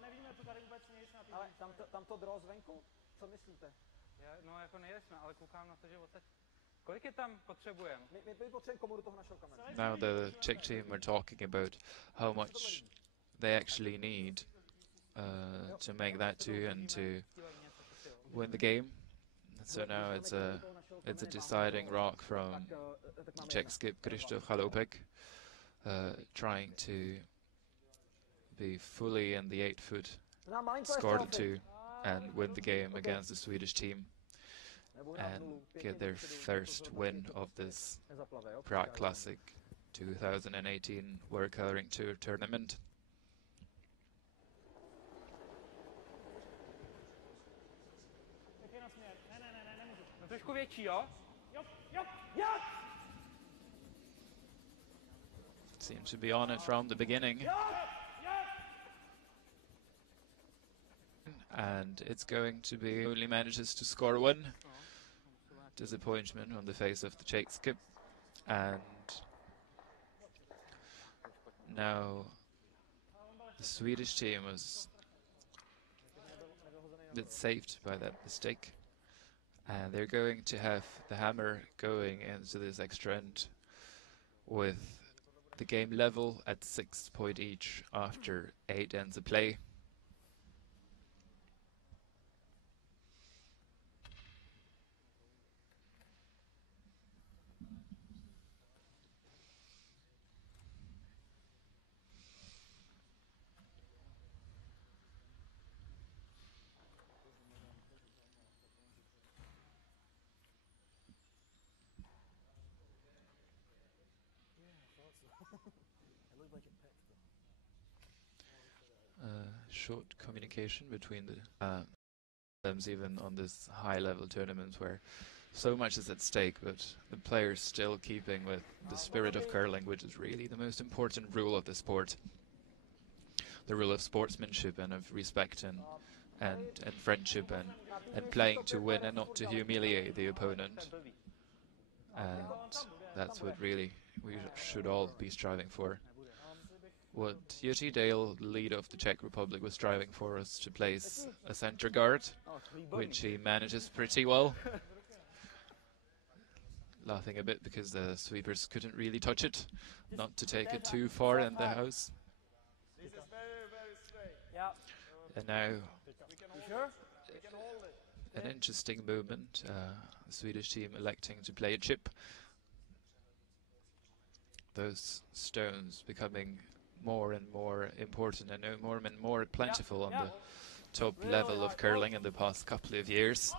Nevíme to tady vůbec nic na Ale tam to draw zvenku? Co myslíte? No jako nejsme, ale koukám na to, že odsaď. Kolik je tam potřebujeme? My potřebujeme komoru toho našeho kamera. Now the Czech team are talking about how much they actually need to make that 2 and to win the game. So now it's a deciding rock from Czech skip Krzysztof Chalopek, trying to be fully in the 8-foot, score the 2 and win the game against the Swedish team and get their first win of this Prague Classic 2018 World Coloring Tour tournament. Trošku větší, jo? Seemed to be on it from the beginning. And it's going to be only manages to score one. Disappointment on the face of the Czech skip. And now the Swedish team was a bit saved by that mistake. And they're going to have the hammer going into this extra end with the game level at 6 points each after 8 ends of play. Short communication between the teams, even on this high-level tournament where so much is at stake, but the players still keeping with the spirit of curling, which is really the most important rule of the sport. The rule of sportsmanship and of respect and friendship and playing to win and not to humiliate the opponent. And that's what really we should all be striving for. What Jiří Dale, the leader of the Czech Republic, was striving for us to place a centre guard, which he manages pretty well. Laughing a bit because the sweepers couldn't really touch it, not to take it too far in the house. This is very, very straight. And now Sure? an interesting movement, the Swedish team electing to play a chip. Those stones becoming more and more important and more and more plentiful on the top level of curling in the past couple of years.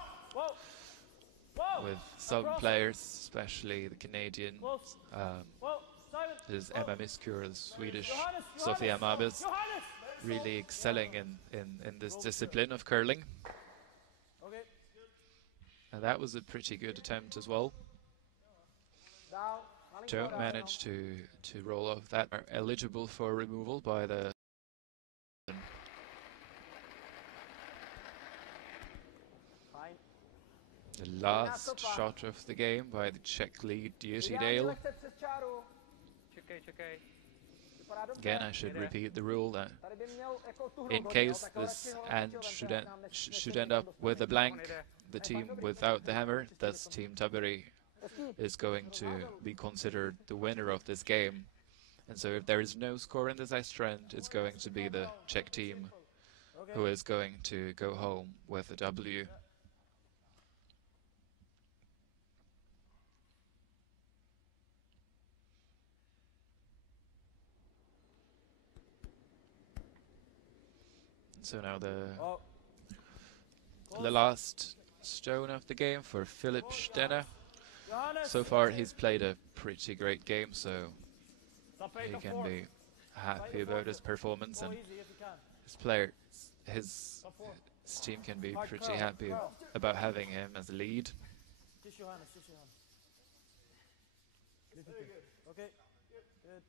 With some players, especially the Canadian, there's Emma Miskur, the Swedish Sofia Mabes, really excelling in this discipline of curling. And that was a pretty good attempt as well. Don't manage to roll off that, are eligible for removal by the last shot of the game by the Czech lead Jiří Dale. Again, I should repeat the rule that in case this end should end up with a blank, the team without the hammer, thus Team Tabery, is going to be considered the winner of this game. And so if there is no score in this extra end, it's going to be the Czech team who is going to go home with a W. So now the last stone of the game for Philip Stenner. So far he's played a pretty great game, so he can be happy about his performance, and his team can be pretty happy about having him as a lead. Okay, good.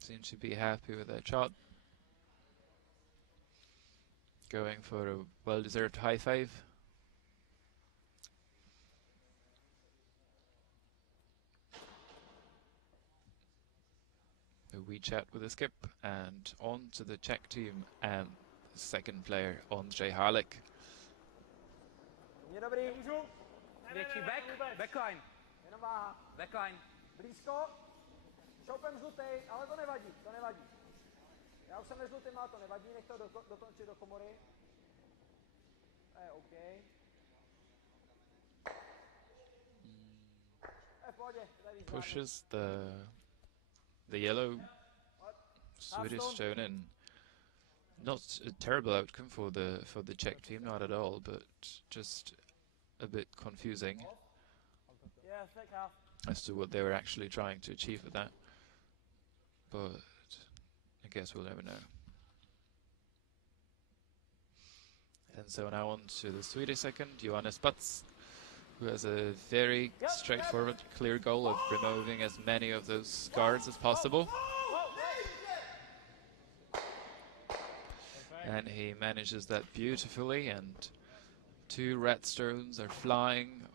Seems to be happy with that shot. Going for a well-deserved high five. A wee chat with a skip, and on to the Czech team and the second player, Ondřej Harlik. Větší backline. Jenom váha. Backline. Blízko. Šoupem žlutej, ale to nevadí, to nevadí. Já už jsem ve žlutým, ale to nevadí, nech to dokončit do komory. To je OK. To je v pohodě, to je víc. Pushes the yellow Swedish stone in. Not a terrible outcome for the Czech team, not at all, but just a bit confusing as to what they were actually trying to achieve with that. But I guess we'll never know. And so now on to the Swedish second, Johannes Butz, who has a very straightforward, clear goal of removing as many of those guards as possible. And he manages that beautifully, and 2 red stones are flying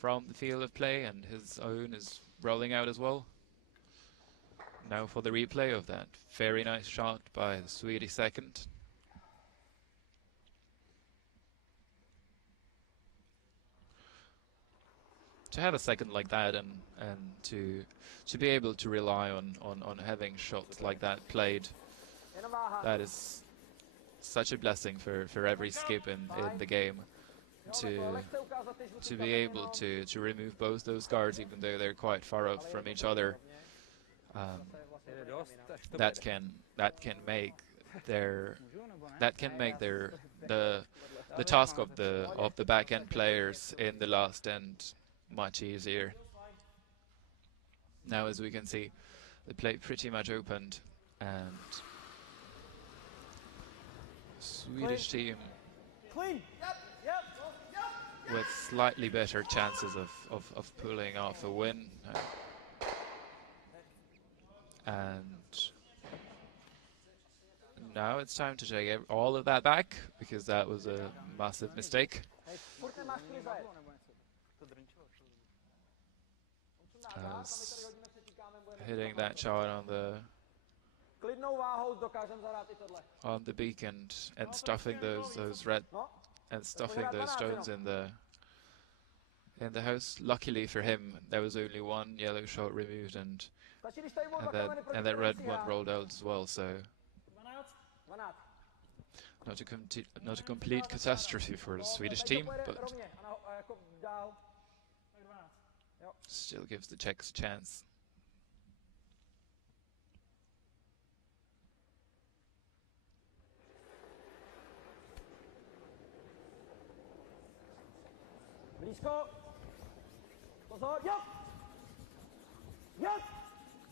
from the field of play, and his own is rolling out as well. Now for the replay of that very nice shot by the Swedish second. To have a second like that, and to be able to rely on having shots like that played, that is such a blessing for every skip in the game. To be able to remove both those guards, even though they're quite far off from each other, that can make the task of the back end players in the last end much easier. Now, as we can see, the play pretty much opened, and Swedish team with slightly better chances of pulling off a win. And now it's time to take all of that back, because that was a massive mistake. As hitting that shot on the beak and stuffing those red and stuffing those stones in the house. Luckily for him, there was only 1 yellow shot removed, and that red one rolled out as well. So not a complete catastrophe for the Swedish team, but still gives the Czechs a chance.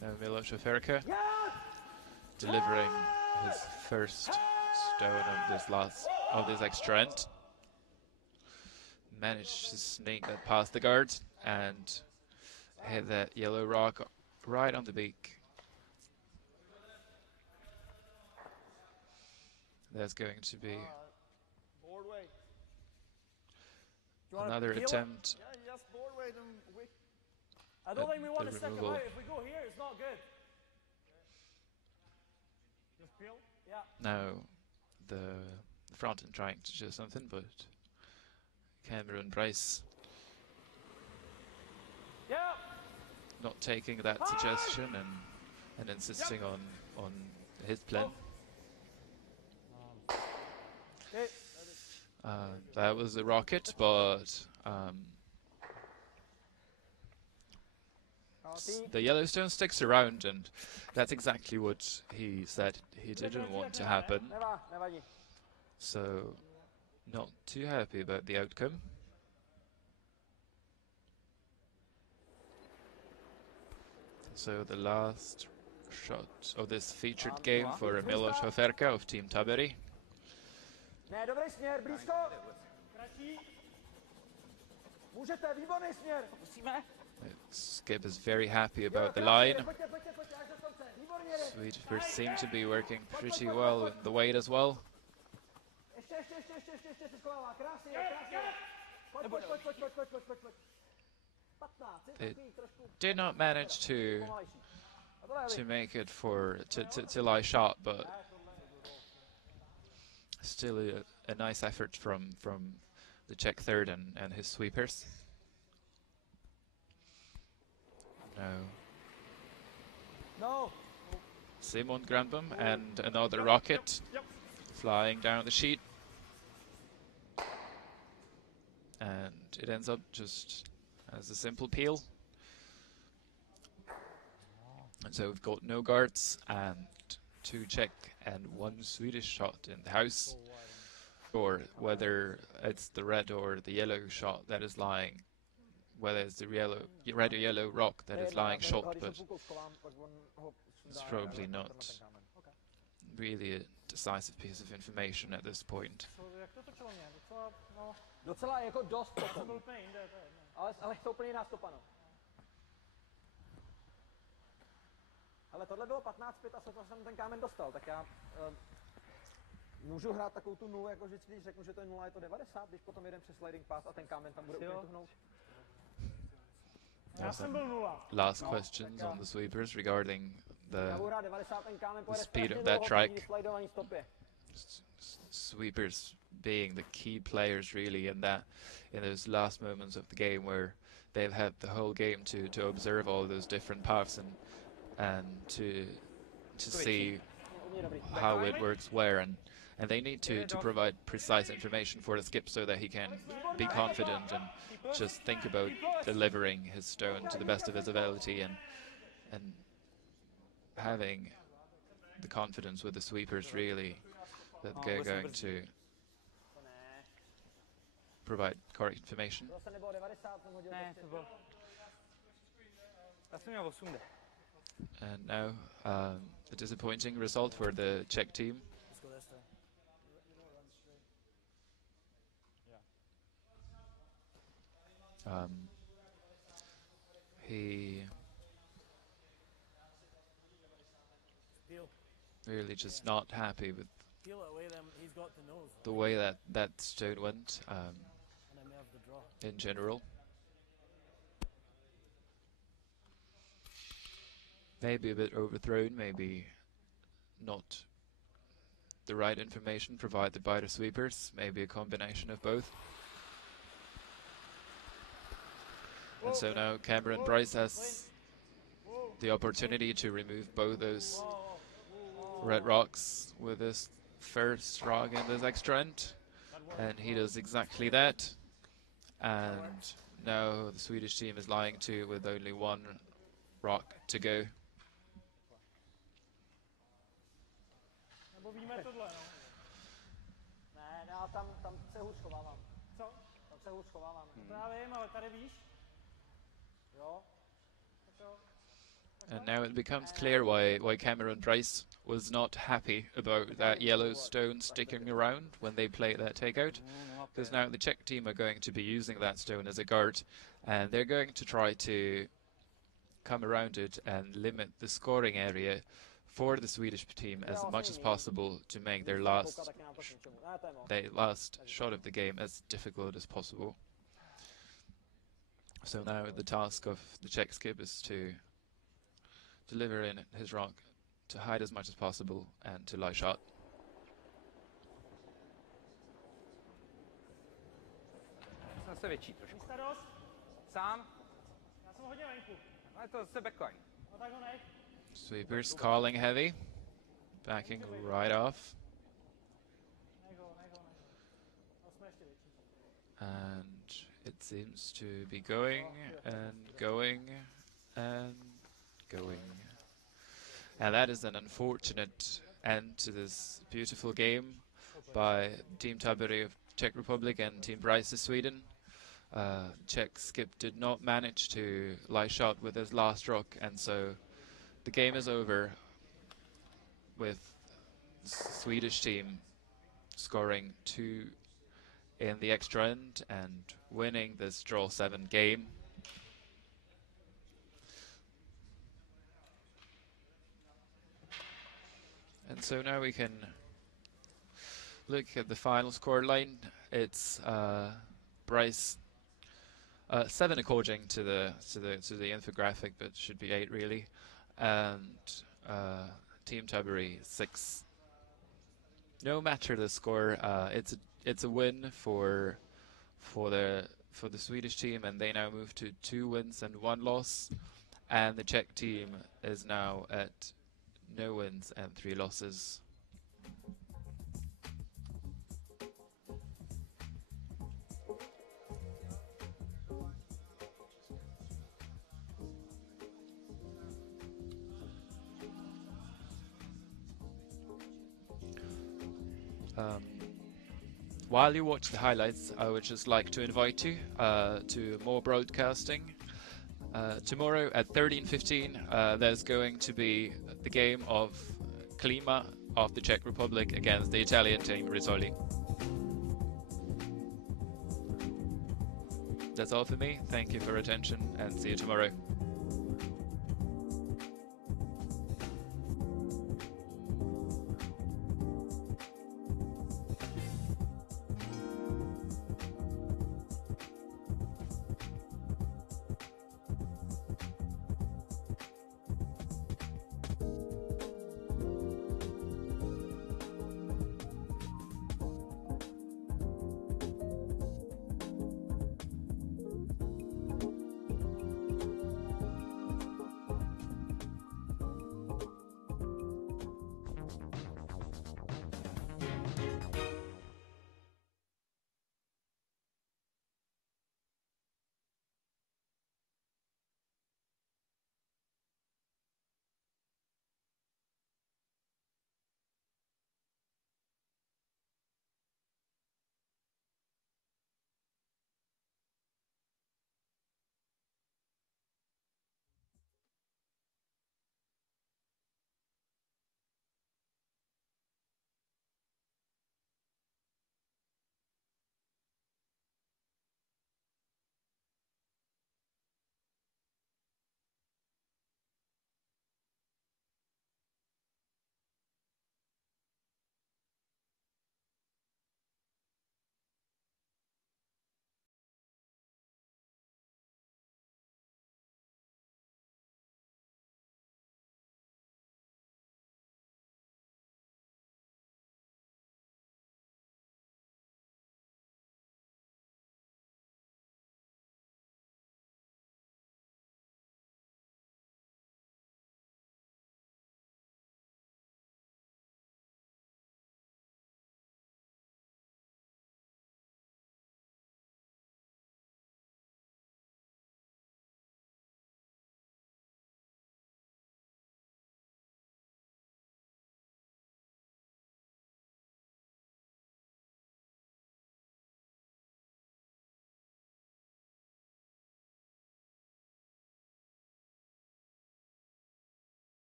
Now Miloš Oferka delivering his first stone of this extra end. Managed to sneak that past the guard and hit that yellow rock right on the beak. That's going to be another attempt. I don't think we want to stick him removal. out. If we go here, it's not good. Just peel. Yeah. Now the front end trying to show something, but Cameron Bryce not taking that suggestion and insisting on his plan. That was a rocket, but the Yellowstone sticks around, and that's exactly what he said he didn't want to happen. So, not too happy about the outcome. So the last shot of this featured game for Miloš Oferka of Team Tabery. Ne, dobrý směr, blízko. Můžete, výborný směr. Musíme. Skip is very happy about the line. Swedish seem to be working pretty well in the weight as well. They did not manage to make it to lie shot, but still a nice effort from the Czech third and his sweepers. No. Simon Granbom and another rocket flying down the sheet. And it ends up just as a simple peel. And so we've got no guards and 2 Czech and 1 Swedish shot in the house. Or whether it's the red or the yellow shot that is lying, whether it's the red or yellow rock that is lying shot, but it's probably not really a decisive piece of information at this point. Jak to točilo mě? Docela, no, Docela jako dost jsem potom. byl úplně jinde, to je jedno. Ale je to úplně jiná stopa, no. Ale tohle bylo 15-5 a sotva jsem ten kámen dostal, tak já můžu hrát takovou tu nulu, jako vždycky, když řeknu, že to je 0, je to 90, když potom jedem přes sliding pass a ten kámen tam bude úplně tuhnout. Já jsem byl 0. Last questions on the sweepers regarding Já budu hrát 90, ten kámen pojede speed of strašně that dlouho track. po slidovaný stopě. Sweepers being the key players really in those last moments of the game where they've had the whole game to observe all those different paths and to see how it works where, and they need to provide precise information for the skip so that he can be confident and just think about delivering his stone to the best of his ability and having the confidence with the sweepers really that they're going to provide correct information. Ne, to bylo. Já jsem měl 80. And now the disappointing result for the Czech team. Let's go this time. He Feel really just not happy with it away them, he's got the nose. the way that stone went And I may have the draw. in general. Maybe a bit overthrown, maybe not the right information provided by the sweepers, maybe a combination of both. And so now Cameron Bryce has the opportunity to remove both those red rocks with this first rock in this extra end, and he does exactly that. And now the Swedish team is lying to with only one rock to go. Nebo víme tohle, no. Ne, já tam se hůř schovávám. Co? Tam se hůř schovávám. To já vím, ale tady víš. Jo. Tak jo. And now it becomes clear why Cameron Bryce was not happy about that yellow stone sticking around when they played that takeout. Because now the Czech team are going to be using that stone as a guard, and they're going to try to come around it and limit the scoring area for the Swedish team as much as possible to make their last shot of the game as difficult as possible. So now the task of the Czech skip is to deliver in his rock, to hide as much as possible and to lie shot. Jsem se větší trošku. Místa dost? Sám? Já jsem hodně venku. Ale to zase backline. No tak ho nech. Sweepers calling heavy, backing right off, Nech ho. No jsme ještě větší. and it seems to be going and going and going. And that is an unfortunate end to this beautiful game by Team Tabery of Czech Republic and Team Bryce of Sweden. Czech skip did not manage to lie shot with his last rock, and so the game is over with the Swedish team scoring 2 in the extra end and winning this draw 7 game. And so now we can look at the final score line. It's Bryce 7 according to the infographic, but it should be 8 really, and Team Tabery 6. No matter the score, it's a win for the Swedish team, and they now move to 2 wins and 1 loss, and the Czech team is now at no wins and 3 losses. While you watch the highlights, I would just like to invite you to more broadcasting. Tomorrow at 13:15, there's going to be the game of Klima of the Czech Republic against the Italian team Rizzoli. That's all for me. Thank you for your attention and see you tomorrow.